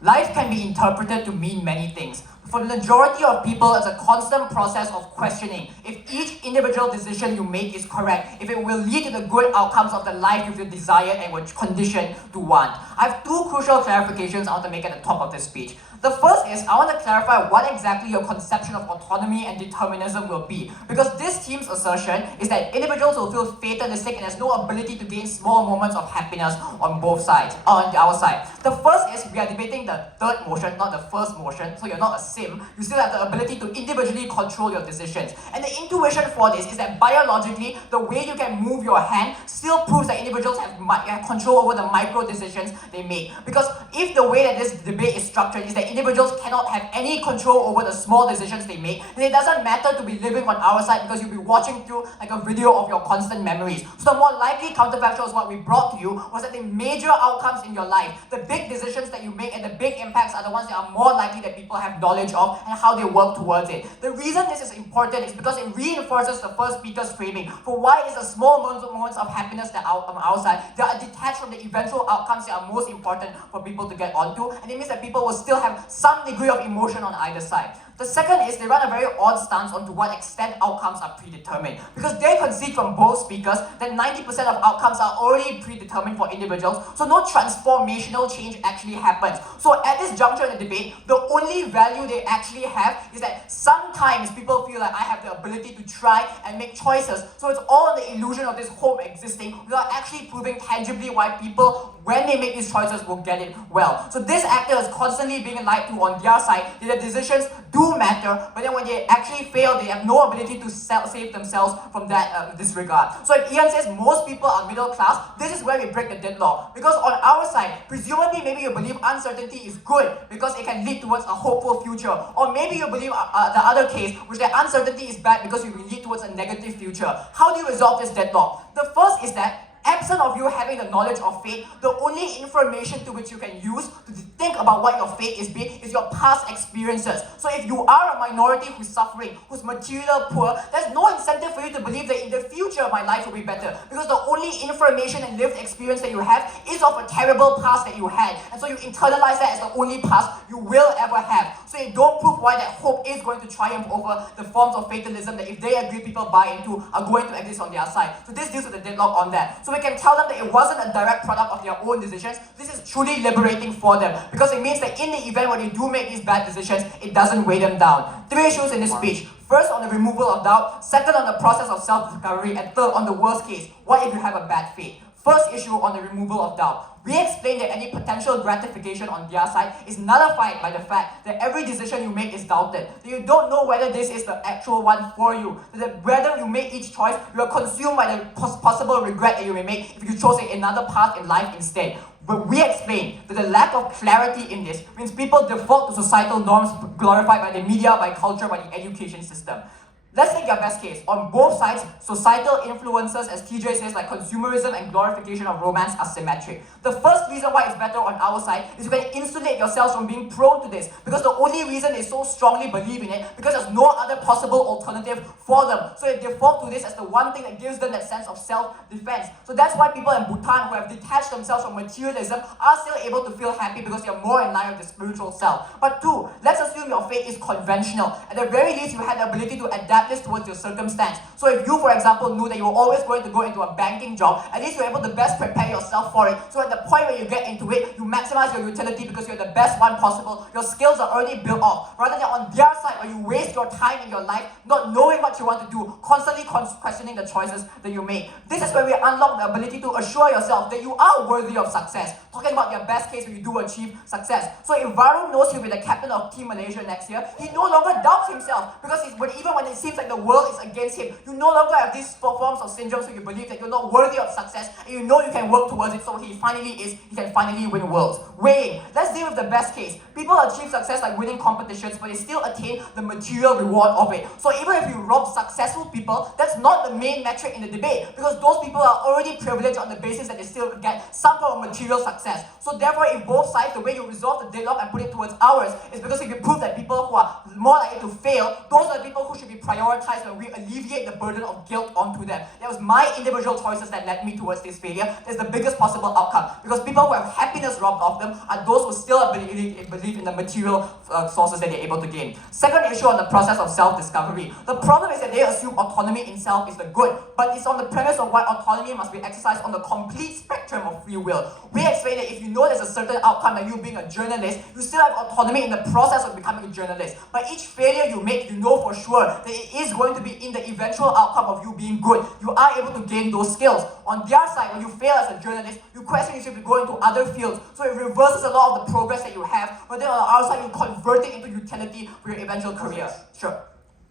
Life can be interpreted to mean many things. For the majority of people, it's a constant process of questioning if each individual decision you make is correct, if it will lead to the good outcomes of the life you desire and were conditioned to want. I have 2 crucial clarifications I want to make at the top of this speech. The first is, I want to clarify what exactly your conception of autonomy and determinism will be. Because this team's assertion is that individuals will feel fatalistic and there's no ability to gain small moments of happiness on both sides, on our side. The first is, we are debating the third motion, not the first motion, so you're not a sim. You still have the ability to individually control your decisions. And the intuition for this is that biologically, the way you can move your hand still proves that individuals have control over the micro decisions they make. Because if the way that this debate is structured is that individuals cannot have any control over the small decisions they make, then it doesn't matter to be living on our side because you'll be watching through like a video of your constant memories. So the more likely counterfactual is what we brought to you was that the major outcomes in your life, the big decisions that you make and the big impacts are the ones that are more likely that people have knowledge of and how they work towards it. The reason this is important is because it reinforces the first speaker's framing for why it's the small moments of happiness that are on our side that are detached from the eventual outcomes that are most important for people to get onto, and it means that people will still have some degree of emotion on either side. The second is they run a very odd stance on to what extent outcomes are predetermined. Because they concede from both speakers that 90% of outcomes are already predetermined for individuals, so no transformational change actually happens. So at this juncture in the debate, the only value they actually have is that sometimes people feel like I have the ability to try and make choices. So it's all the illusion of this hope existing without actually proving tangibly why people, when they make these choices, will get it well. So this actor is constantly being lied to on their side that the decisions do matter, but then when they actually fail, they have no ability to save themselves from that disregard. So if Ian says most people are middle class, this is where we break the deadlock. Because on our side, presumably maybe you believe uncertainty is good because it can lead towards a hopeful future. Or maybe you believe the other case, which the uncertainty is bad because it will lead towards a negative future. How do you resolve this deadlock? The first is that absent of you having the knowledge of fate, the only information to which you can use to think about what your fate is your past experiences. So if you are a minority who's suffering, who's material poor, there's no incentive for you to believe that in the future my life will be better. Because the only information and lived experience that you have is of a terrible past that you had. And so you internalize that as the only past you will ever have. So you don't prove why that hope is going to triumph over the forms of fatalism that if they agree people buy into are going to exist on their side. So this deals with the deadlock on that. So we can tell them that it wasn't a direct product of their own decisions. This is truly liberating for them because it means that in the event when they do make these bad decisions, it doesn't weigh them down. 3 issues in this speech. First, on the removal of doubt. Second, on the process of self-discovery. And third, on the worst case, what if you have a bad fate? First issue on the removal of doubt. We explain that any potential gratification on their side is nullified by the fact that every decision you make is doubted. That you don't know whether this is the actual one for you. That whether you make each choice, you are consumed by the possible regret that you may make if you chose another path in life instead. But we explain that the lack of clarity in this means people default to societal norms glorified by the media, by culture, by the education system. Let's take your best case. On both sides, societal influences, as TJ says, like consumerism and glorification of romance are symmetric. The first reason why it's better on our side is you can insulate yourselves from being prone to this, because the only reason they so strongly believe in it, because there's no other possible alternative for them. So they default to this as the one thing that gives them that sense of self-defense. So that's why people in Bhutan who have detached themselves from materialism are still able to feel happy because they are more in line with the spiritual self. But two, let's assume your faith is conventional. At the very least, you had the ability to adapt this towards your circumstance. So if you, for example, knew that you were always going to go into a banking job, at least you're able to best prepare yourself for it. So at the point where you get into it, you maximize your utility because you're the best one possible. Your skills are already built off. Rather than on their side, where you waste your time in your life not knowing what you want to do, constantly questioning the choices that you make. This is where we unlock the ability to assure yourself that you are worthy of success. Talking about your best case when you do achieve success. So if Varun knows he'll be the captain of Team Malaysia next year, he no longer doubts himself because even when it seems like the world is against him, you no longer have these forms of syndromes where you believe that you're not worthy of success and you know you can work towards it, so he can finally win worlds. Weighing. Let's deal with the best case. People achieve success like winning competitions, but they still attain the material reward of it. So even if you rob successful people, that's not the main metric in the debate, because those people are already privileged on the basis that they still get some form of material success. So therefore, in both sides, the way you resolve the deadlock and put it towards ours is because if you prove that people who are more likely to fail, those are the people who should be prioritized when we alleviate the burden of guilt onto them. That was my individual choices that led me towards this failure. That's the biggest possible outcome, because people who have happiness robbed of them are those who still believe in the material sources that they're able to gain. Second issue on the process of self-discovery. The problem is that they assume autonomy in self is the good, but it's on the premise of why autonomy must be exercised on the complete spectrum of free will. We explain that if you know there's a certain outcome, like you being a journalist, you still have autonomy in the process of becoming a journalist. But each failure you make, you know for sure that it is going to be in the eventual outcome of you being good. You are able to gain those skills. On their side, when you fail as a journalist, you question if you should be going into other fields. So it reverses a lot of the progress that you have, but then on our side, you convert it into utility for your eventual career. Sure.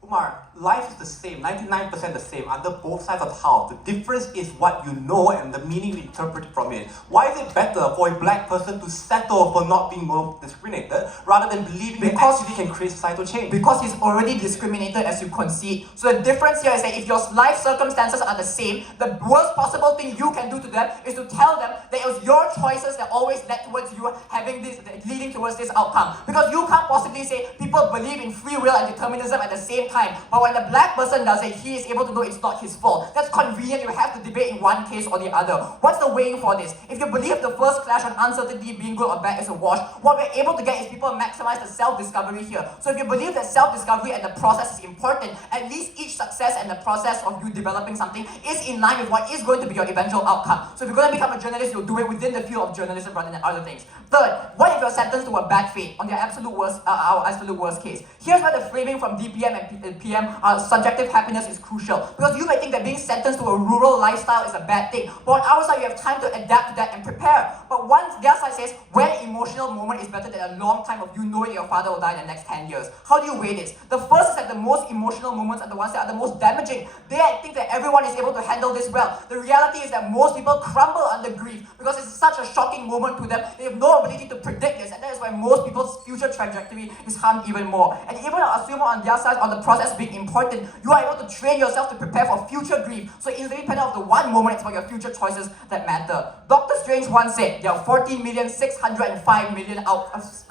Umar, life is the same, 99% the same, under both sides of the house. The difference is what you know and the meaning you interpret from it. Why is it better for a black person to settle for not being more discriminated rather than believing that actually can create societal change? Because he's already discriminated, as you concede. So the difference here is that if your life circumstances are the same, the worst possible thing you can do to them is to tell them that it was your choices that always led towards you having this, leading towards this outcome. Because you can't possibly say people believe in free will and determinism at the same time, but when the black person does it, he is able to know it's not his fault. That's convenient. You have to debate in one case or the other. What's the weighing for this? If you believe the first clash on uncertainty being good or bad is a wash, what we're able to get is people maximize the self-discovery here. So if you believe that self-discovery and the process is important, at least each success and the process of you developing something is in line with what is going to be your eventual outcome. So if you're going to become a journalist, you'll do it within the field of journalism rather than other things. Third, what if you're sentenced to a bad fate on the our absolute worst case? Here's where the framing from DPM and PM, subjective happiness, is crucial. Because you may think that being sentenced to a rural lifestyle is a bad thing, but on our side, you have time to adapt to that and prepare. But once their side says, when an emotional moment is better than a long time of you knowing that your father will die in the next 10 years. How do you weigh this? The first is that the most emotional moments are the ones that are the most damaging. They think that everyone is able to handle this well. The reality is that most people crumble under grief because it's such a shocking moment to them. They have no ability to predict this, and that is why most people's future trajectory is harmed even more. And even assuming on their side, on the process being important, you are able to train yourself to prepare for future grief. So independent of the one moment, it's about your future choices that matter. Dr. Strange once said, there are 14,605,000,000 outcomes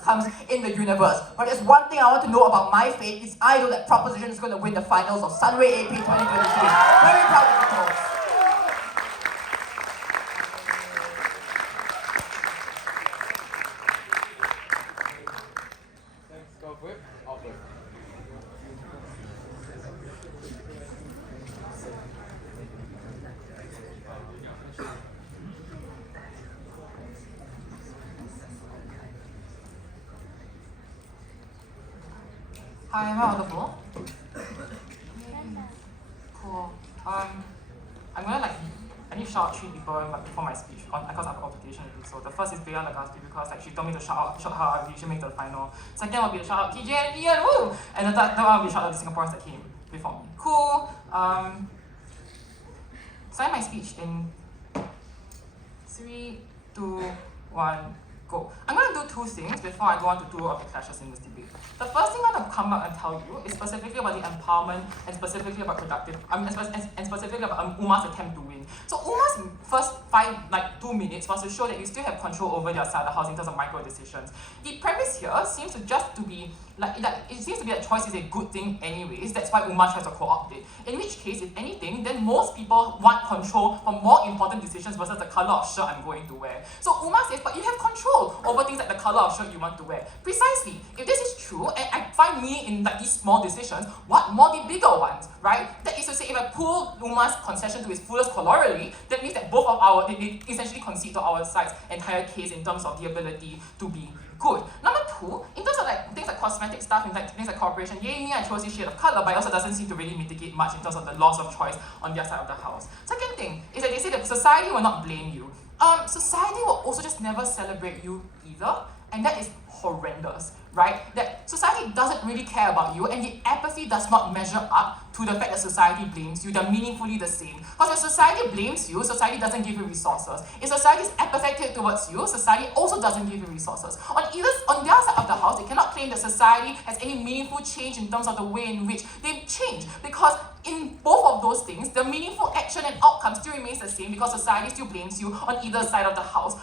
in the universe. But there's one thing I want to know about my fate, is I know that Proposition is going to win the finals of Sunway AP 2023. Very proud of the folks. Thanks, go for it. Off it. Hi, am I audible? Cool. I'm gonna I need to shout out 3 people before my speech because I have an obligation to do so. The first is Bea Legazpi because she told me to shout her out if she make the final. Second will be to shout out TJ and Ian, woo! And the third one will be shout out the Singaporeans that came before me. Cool. Sign my speech in 3, 2, 1, go. I'm going to do 2 things before I go on to 2 of the clashes in this debate. The first thing I'm going to come up and tell you is specifically about the empowerment and specifically about and specifically about Uma's attempt to win. So Uma's first 2 minutes was to show that you still have control over your side of the house in terms of micro decisions. The premise here seems to just to be it seems to be that choice is a good thing anyways. That's why Uma tries to co-opt it. In which case, if anything, then most people want control for more important decisions versus the color of shirt I'm going to wear. So Uma says, but you have control over things like the color of shirt you want to wear. Precisely. If this is true, and I find me in these small decisions, what more the bigger ones, right? That is to say, if I pull Uma's concession to its fullest corollary, that means that both of they essentially concede to our side's entire case in terms of the ability to be good. Number 2, in terms of things like cosmetic stuff and things like cooperation, yay me, I chose this shade of color, but it also doesn't seem to really mitigate much in terms of the loss of choice on their side of the house. Second thing is that they say that society will not blame you. Society will also just never celebrate you either, and that is horrendous, right? That society doesn't really care about you, and the apathy does not measure up to the fact that society blames you. They're meaningfully the same. Because when society blames you, society doesn't give you resources. If society is apathetic towards you, society also doesn't give you resources. On their side of the house, they cannot claim that society has any meaningful change in terms of the way in which they change. Because in both of those things, the meaningful action and outcome still remains the same because society still blames you on either side of the house.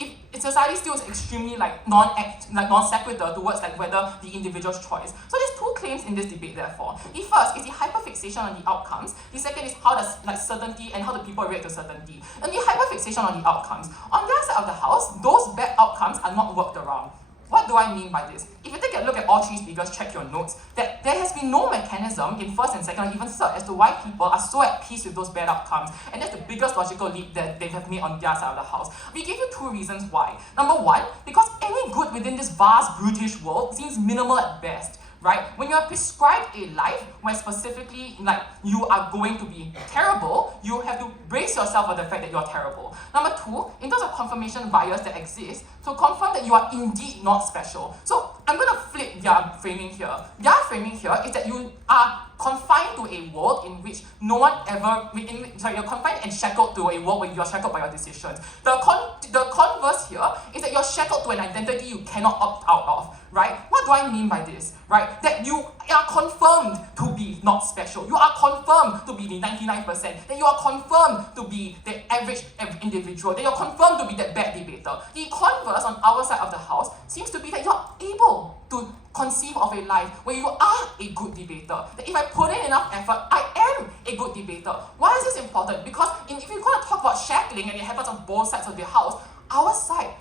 If society still is extremely non sequitur towards whether the individual's choice. So there's 2 claims in this debate therefore. The first is the hyperfixation on the outcomes. The second is how does certainty and how do people react to certainty. And the hyperfixation on the outcomes. On their side of the house, those bad outcomes are not worked around. What do I mean by this? If you take a look at all 3 speakers, check your notes, that there has been no mechanism in first and second or even third as to why people are so at peace with those bad outcomes. And that's the biggest logical leap that they have made on their side of the house. We give you 2 reasons why. Number 1, because any good within this vast, brutish world seems minimal at best. Right? When you are prescribed a life where specifically you are going to be terrible, you have to brace yourself for the fact that you're terrible. Number 2, in terms of confirmation bias that exists, to confirm that you are indeed not special. So I'm going to flip their framing here. Their framing here is that you are confined to a world in which no one ever, you're confined and shackled to a world where you're shackled by your decisions. The converse here is that you're shackled to an identity you cannot opt out of, right? What do I mean by this, right? That you are confirmed to be not special. You are confirmed to be the 99%. That you are confirmed to be the average individual. That you're confirmed to be that bad debater. The converse on our side of the house seems to be that you're able to conceive of a life where you are a good debater. That if I put in enough effort, I am a good debater. Why is this important? Because if you're going to talk about shackling and it happens on both sides of the house, our side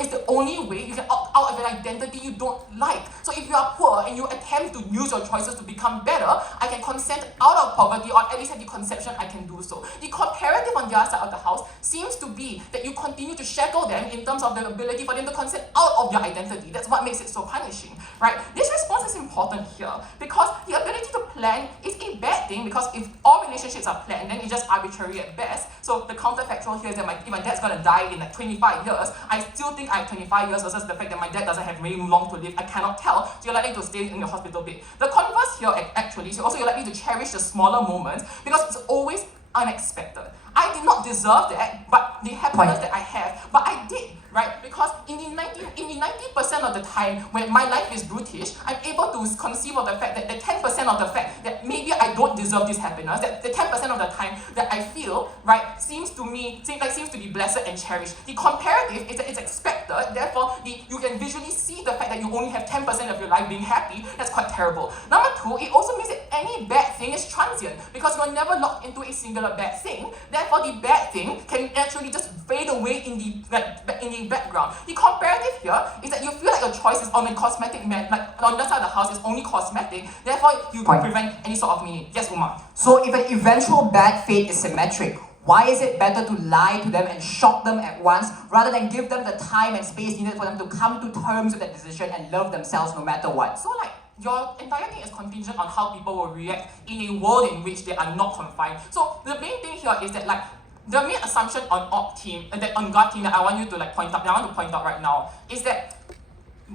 is the only way you can opt out of an identity you don't like. So if you are poor and you attempt to use your choices to become better, I can consent out of poverty, or at least have the conception I can do so. The comparative on the other side of the house seems to be that you continue to shackle them in terms of the ability for them to consent out of their identity. That's what makes it so punishing, right? This response is important here because the ability to plan is a bad thing, because if all relationships are planned, then it's just arbitrary at best. So the counterfactual here is that if my dad's gonna die in 25 years, I still think I have 25 years versus the fact that my dad doesn't have very long to live. I cannot tell, so you're likely to stay in the hospital bed. The converse here actually is also you're likely to cherish the smaller moments because it's always unexpected. I did not deserve that, but the happiness that I have, but I did, right? Because in the 90% of the time when my life is brutish, I'm able to conceive of the fact that the 10% of the fact that maybe I don't deserve this happiness, that the 10% of the time that I feel, right, seems to be blessed and cherished. The comparative is that it's expected, therefore you can visually see the fact that you only have 10% of your life being happy. That's quite terrible. Number 2, it also means that any bad thing is transient because you're never locked into a singular bad thing. Therefore, the bad thing can actually just fade away in the background. The comparative here is that you feel like your choice is on a cosmetic on the side of the house is only cosmetic. Therefore, you can prevent any sort of meaning. Yes, Umar. So if an eventual bad fate is symmetric, why is it better to lie to them and shock them at once rather than give them the time and space needed for them to come to terms with that decision and love themselves no matter what? So your entire thing is contingent on how people will react in a world in which they are not confined. So the main thing here is that like the main assumption on op team and that on guard team that I want you to like point out, that I want to point out right now is that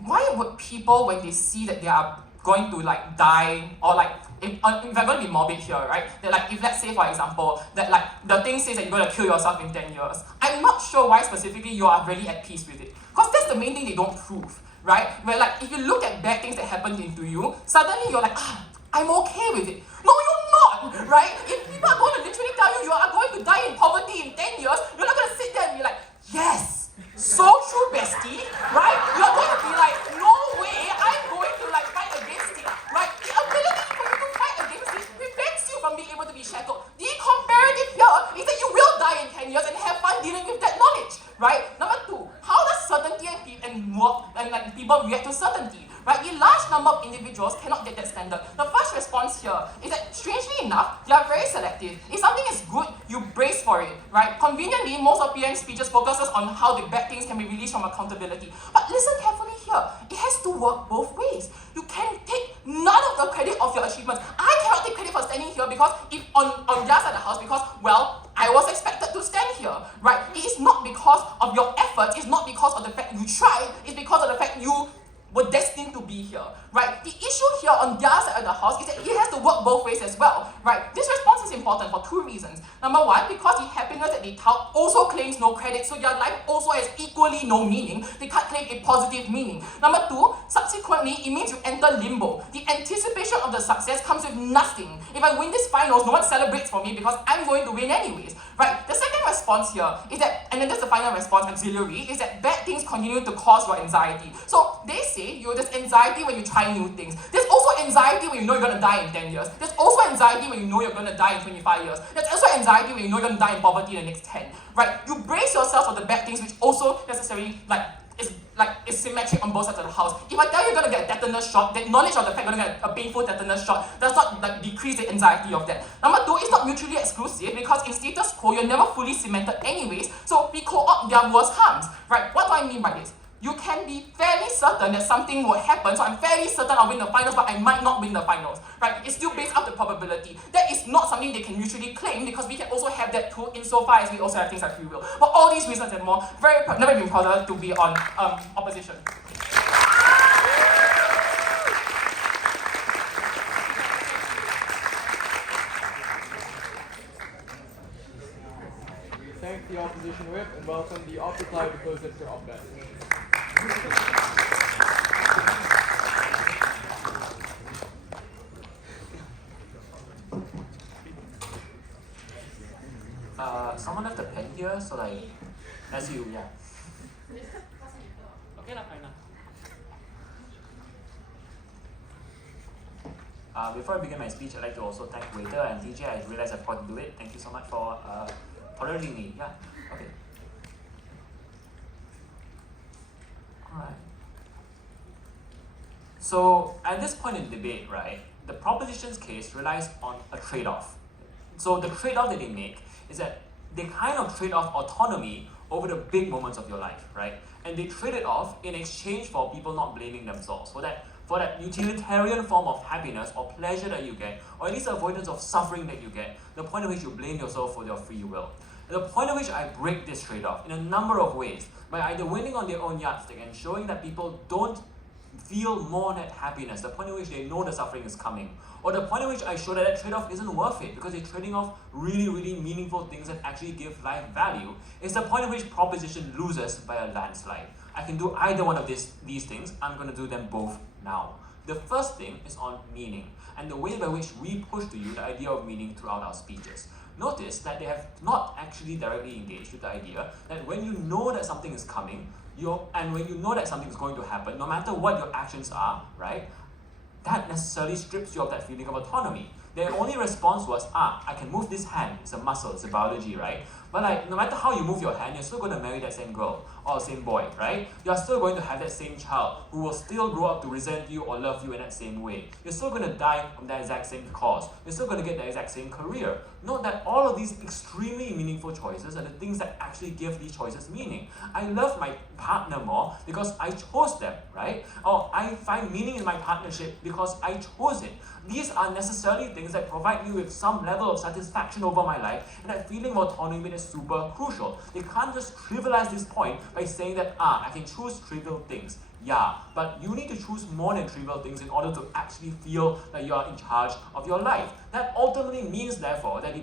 why would people when they see that they are going to like die or like if I'm going to be morbid here, right? That like if let's say for example that like the thing says that you're going to kill yourself in 10 years, I'm not sure why specifically you are really at peace with it. Because that's the main thing they don't prove, right? Where like if you look at bad things that happened into you, suddenly you're like, I'm okay with it. No, you're not, right? If people are going to literally tell you you are going to die in poverty in 10 years, you're not going to sit there and be like, yes, so true, bestie, right? You're going to be like, no way, I'm going to like fight against it, right? The ability for you to fight against it prevents you from being able to be shackled. The comparative here is that you will die in 10 years and have fun dealing with that knowledge, right? Number two, how does certainty and like people react to certainty? Right? A large number of individuals cannot get that standard. The first response here is that, strangely enough, they are very selective. If something is good, you brace for it, right? Conveniently, most of PM's speeches focuses on how the bad things can be released from accountability. But listen carefully here. It has to work both ways. You can take none of the credit of your achievements. I cannot take credit for standing here because if on the other side of the house, because, well, I was expected to stand here, right? It is not because of your efforts. It's not because of the fact you tried. It's because of the fact you were destined to be here, right? The issue here on the other side of the house is that it has to work both ways as well, right? This response is important for two reasons. Number one, because the happiness that they tout also claims no credit, so your life also has equally no meaning. They can't claim a positive meaning. Number two, subsequently, it means you enter limbo. The anticipation of the success comes with nothing. If I win this finals, no one celebrates for me because I'm going to win anyways, right? The second response here is that, and then that's the final response, auxiliary, is that bad things continue to cause your anxiety. So they say there's anxiety when you try new things. There's also anxiety when you know you're going to die in 10 years. There's also anxiety when you know you're going to die in 25 years. There's also anxiety when you know you're going to die in poverty in the next 10, right? You brace yourself for the bad things, which also necessarily is symmetric on both sides of the house. If I tell you you're going to get a tetanus shot, that knowledge of the fact you're going to get a painful tetanus shot does not like decrease the anxiety of that. Number two, it's not mutually exclusive because in status quo, you're never fully cemented anyways, so we co-opt their worst harms, right? What do I mean by this? You can be fairly certain that something will happen, so I'm fairly certain I'll win the finals, but I might not win the finals, right? It's still based on the probability. That is not something they can mutually claim because we can also have that too insofar as we also have things like free will. But all these reasons and more, never been prouder to be on opposition. We thank the opposition whip and welcome the op reply to close it for op-ed. Someone left a pen here, so like, that's you, yeah. Okay, fine. Before I begin my speech, I'd like to also thank waiter and DJ. I realized I forgot to do it. Thank you so much for tolerating me. Yeah, okay. Alright. So, at this point in the debate, right, the proposition's case relies on a trade-off. So, the trade-off that they make is that they kind of trade off autonomy over the big moments of your life, right? And they trade it off in exchange for people not blaming themselves, for that utilitarian form of happiness or pleasure that you get, or at least avoidance of suffering that you get, the point at which you blame yourself for your free will. And the point at which I break this trade-off in a number of ways, by either winning on their own yardstick and showing that people don't feel more that happiness, the point at which they know the suffering is coming, or the point at which I show that that trade-off isn't worth it because they're trading off really, really meaningful things that actually give life value, is the point at which proposition loses by a landslide. I can do either one of these things. I'm going to do them both now. The first thing is on meaning, and the way by which we push to you the idea of meaning throughout our speeches. Notice that they have not actually directly engaged with the idea that when you know that something is coming, and when you know that something is going to happen, no matter what your actions are, right, that necessarily strips you of that feeling of autonomy. Their only response was, I can move this hand, it's a muscle, it's a biology, right? But like, no matter how you move your hand, you're still going to marry that same girl or same boy, right? You're still going to have that same child who will still grow up to resent you or love you in that same way. You're still going to die from that exact same cause. You're still going to get the exact same career. Note that all of these extremely meaningful choices are the things that actually give these choices meaning. I love my partner more because I chose them, right? Or I find meaning in my partnership because I chose it. These are necessarily things that provide me with some level of satisfaction over my life, and that feeling of autonomy is super crucial. They can't just trivialize this point by saying that, I can choose trivial things. Yeah, but you need to choose more than trivial things in order to actually feel that you are in charge of your life. That ultimately means, therefore, that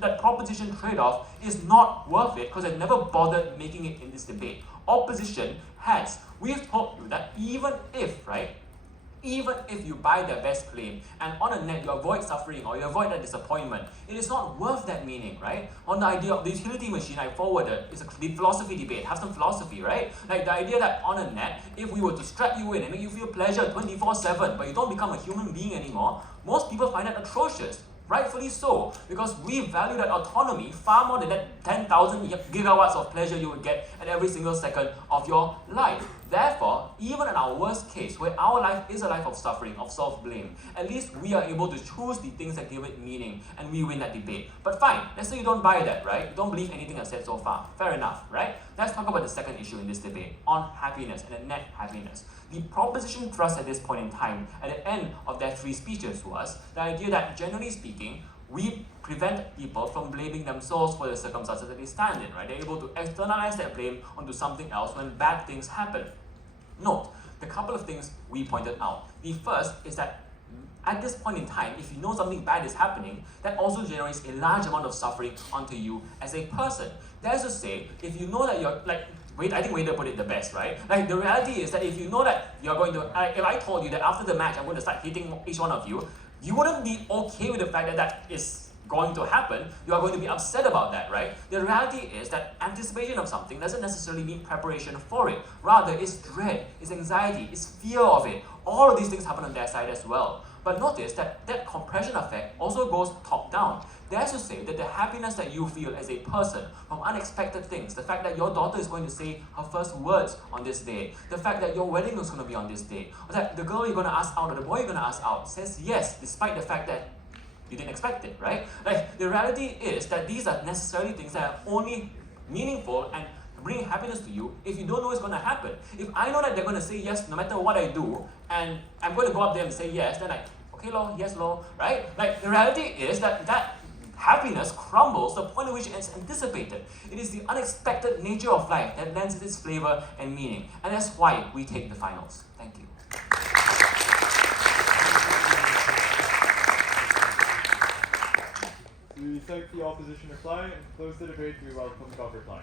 that proposition trade-off is not worth it because I never bothered making it in this debate. Opposition has. We've told you that even if you buy their best claim and on a net you avoid suffering or you avoid that disappointment, it is not worth that meaning, right? On the idea of the utility machine I forwarded, it's a philosophy debate, have some philosophy, right? Like the idea that on a net, if we were to strap you in and make you feel pleasure 24/7, but you don't become a human being anymore, most people find that atrocious. Rightfully so, because we value that autonomy far more than that 10,000 gigawatts of pleasure you would get at every single second of your life. Therefore, even in our worst case, where our life is a life of suffering, of self-blame, at least we are able to choose the things that give it meaning, and we win that debate. But fine, let's say you don't buy that, right? You don't believe anything I've said so far. Fair enough, right? Let's talk about the second issue in this debate, on happiness and the net happiness. The proposition thrust at this point in time, at the end of their three speeches, was the idea that, generally speaking, we prevent people from blaming themselves for the circumstances that they stand in, right? They're able to externalize that blame onto something else when bad things happen. Note, the couple of things we pointed out. The first is that at this point in time, if you know something bad is happening, that also generates a large amount of suffering onto you as a person. That is to say, if you know that you're like, I think Waiter put it the best, right? Like the reality is that if you know that you're going to, if I told you that after the match I'm going to start hitting each one of you, you wouldn't be okay with the fact that that is going to happen. You are going to be upset about that, right? The reality is that anticipation of something doesn't necessarily mean preparation for it. Rather, it's dread, it's anxiety, it's fear of it. All of these things happen on their side as well. But notice that that compression effect also goes top down. That is to say that the happiness that you feel as a person from unexpected things, the fact that your daughter is going to say her first words on this day, the fact that your wedding is going to be on this day, or that the girl you're going to ask out or the boy you're going to ask out says yes, despite the fact that you didn't expect it, right? Like the reality is that these are necessarily things that are only meaningful and bring happiness to you if you don't know what's going to happen. If I know that they're going to say yes no matter what I do, and I'm going to go up there and say yes, then like, okay lo, yes lo, right? Like the reality is that that happiness crumbles to the point at which it's anticipated. It is the unexpected nature of life that lends its flavor and meaning, and that's why we take the finals. Thank you. We thank the opposition reply and close the debate. We welcome Gov reply.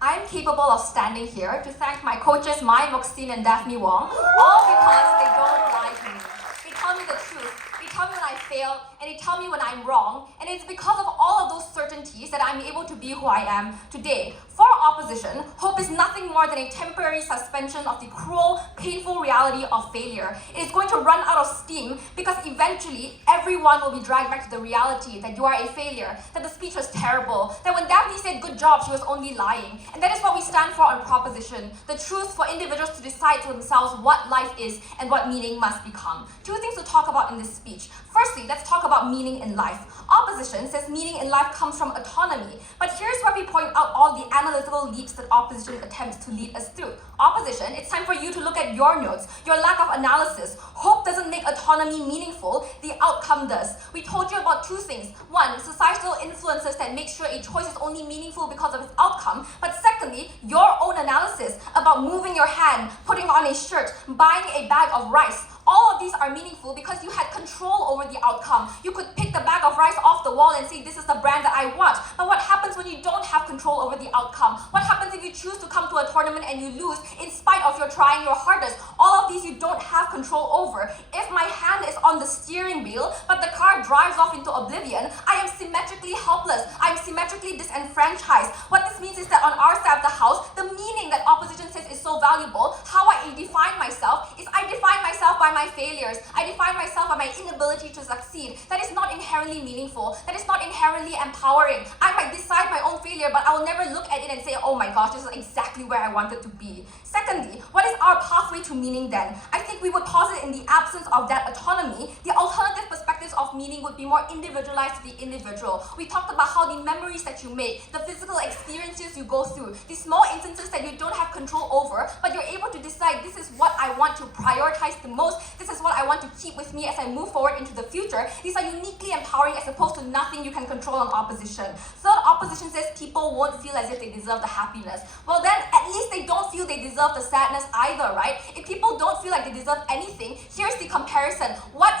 I'm capable of standing here to thank my coaches Mai Moxin and Daphne Wong, all because they don't lie to me. They tell me the truth. They tell me when I fail, and they tell me when I'm wrong, and it's because of all of those certainties that I'm able to be who I am today. For opposition, hope is nothing more than a temporary suspension of the cruel, painful reality of failure. It is going to run out of steam because eventually everyone will be dragged back to the reality that you are a failure, that the speech was terrible, that when Daphne said good job, she was only lying. And that is what we stand for on proposition, the truth for individuals to decide for themselves what life is and what meaning must become. Two things to talk about in this speech. Firstly, let's talk about meaning in life. Opposition says meaning in life comes from autonomy, but here's where we point out all the analytical leaps that opposition attempts to lead us through. Opposition, it's time for you to look at your notes, your lack of analysis. Hope doesn't make autonomy meaningful, the outcome does. We told you about two things. One, societal influences that make sure a choice is only meaningful because of its outcome, but secondly, your own analysis about moving your hand, putting on a shirt, buying a bag of rice. All of these are meaningful because you had control over the outcome. You could pick the bag of rice off the wall and say, this is the brand that I want. But what happens when you don't have control over the outcome? What happens if you choose to come to a tournament and you lose in spite of your trying your hardest? All of these you don't have control over. If my hand is on on the steering wheel, but the car drives off into oblivion, I am symmetrically helpless. I am symmetrically disenfranchised. What this means is that on our side of the house, the meaning that opposition says is so valuable, how I define myself is I define myself by my failures. I define myself by my inability to succeed. That is not inherently meaningful. That is not inherently empowering. I might decide my own failure, but I will never look at it and say, oh my gosh, this is exactly where I wanted to be. Secondly, what is our pathway to meaning then? I think we would posit in the absence of that autonomy, the alternative perspectives of meaning would be more individualized to the individual. We talked about how the memories that you make, the physical experiences you go through, the small instances that you don't have control over, but you're able to decide this is what I want to prioritize the most, this is what I want to keep with me as I move forward into the future. These are uniquely empowering as opposed to nothing you can control on opposition. Third, opposition says people won't feel as if they deserve the happiness. Well then, at least they don't feel they deserve the sadness either, right? If people don't feel like they deserve anything, here's the comparison. What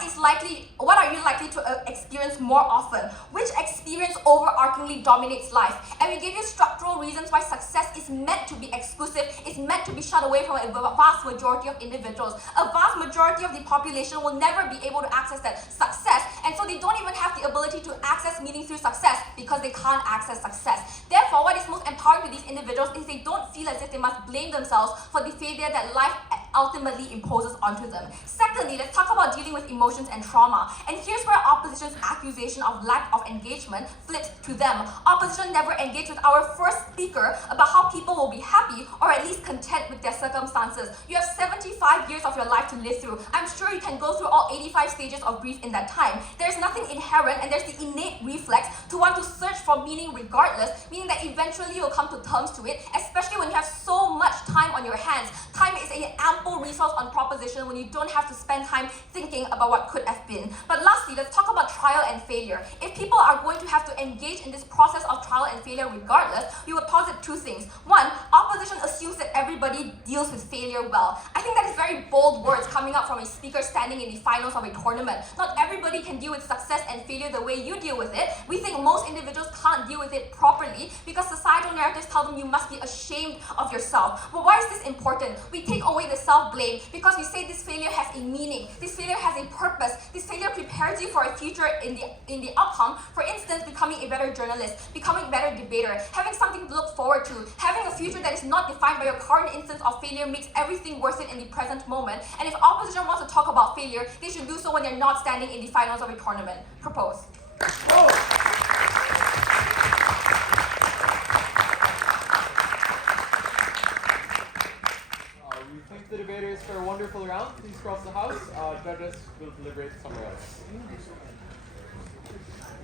are you likely to experience more often? Which experience overarchingly dominates life? And we give you structural reasons why success is meant to be exclusive, is meant to be shut away from a vast majority of individuals. A vast majority of the population will never be able to access that success, and so they don't even have the ability to access meaning through success because they can't access success. Therefore, what is most empowering to these individuals is they don't feel as if they must blame themselves for the failure that life ultimately imposes onto them. Secondly, let's talk about dealing with emotions and trauma. And here's where opposition's accusation of lack of engagement flips to them. Opposition never engaged with our first speaker about how people will be happy or at least content with their circumstances. You have 75 years of your life to live through. I'm sure you can go through all 85 stages of grief in that time. There's nothing inherent and there's the innate reflex to want to search for meaning regardless, meaning that eventually you'll come to terms to it, especially when you have so much time on your hands. Time is an ample resource on proposition when you don't have to spend time thinking about what could have been. But lastly, let's talk about trial and failure. If people are going to have to engage in this process of trial and failure regardless, we would posit two things. One, opposition assumes that everybody deals with failure well. I think that is very bold words coming up from a speaker standing in the finals of a tournament. Not everybody can deal with success and failure the way you deal with it. We think most individuals can't deal with it properly because societal narratives tell them you must be ashamed of yourself. But why is this important? We take away the self-blame because we say this failure has a meaning, this failure has a purpose, this failure prepares you for a future in the outcome. For instance, becoming a better journalist, becoming a better debater, having something to look forward to, having a future that is not defined by your current instance of failure makes everything worth it in the present moment. And if opposition wants to talk about failure, they should do so when they're not standing in the finals of a tournament. Propose. We thank the debaters for a wonderful round. Please cross the house. Judges will deliberate somewhere else.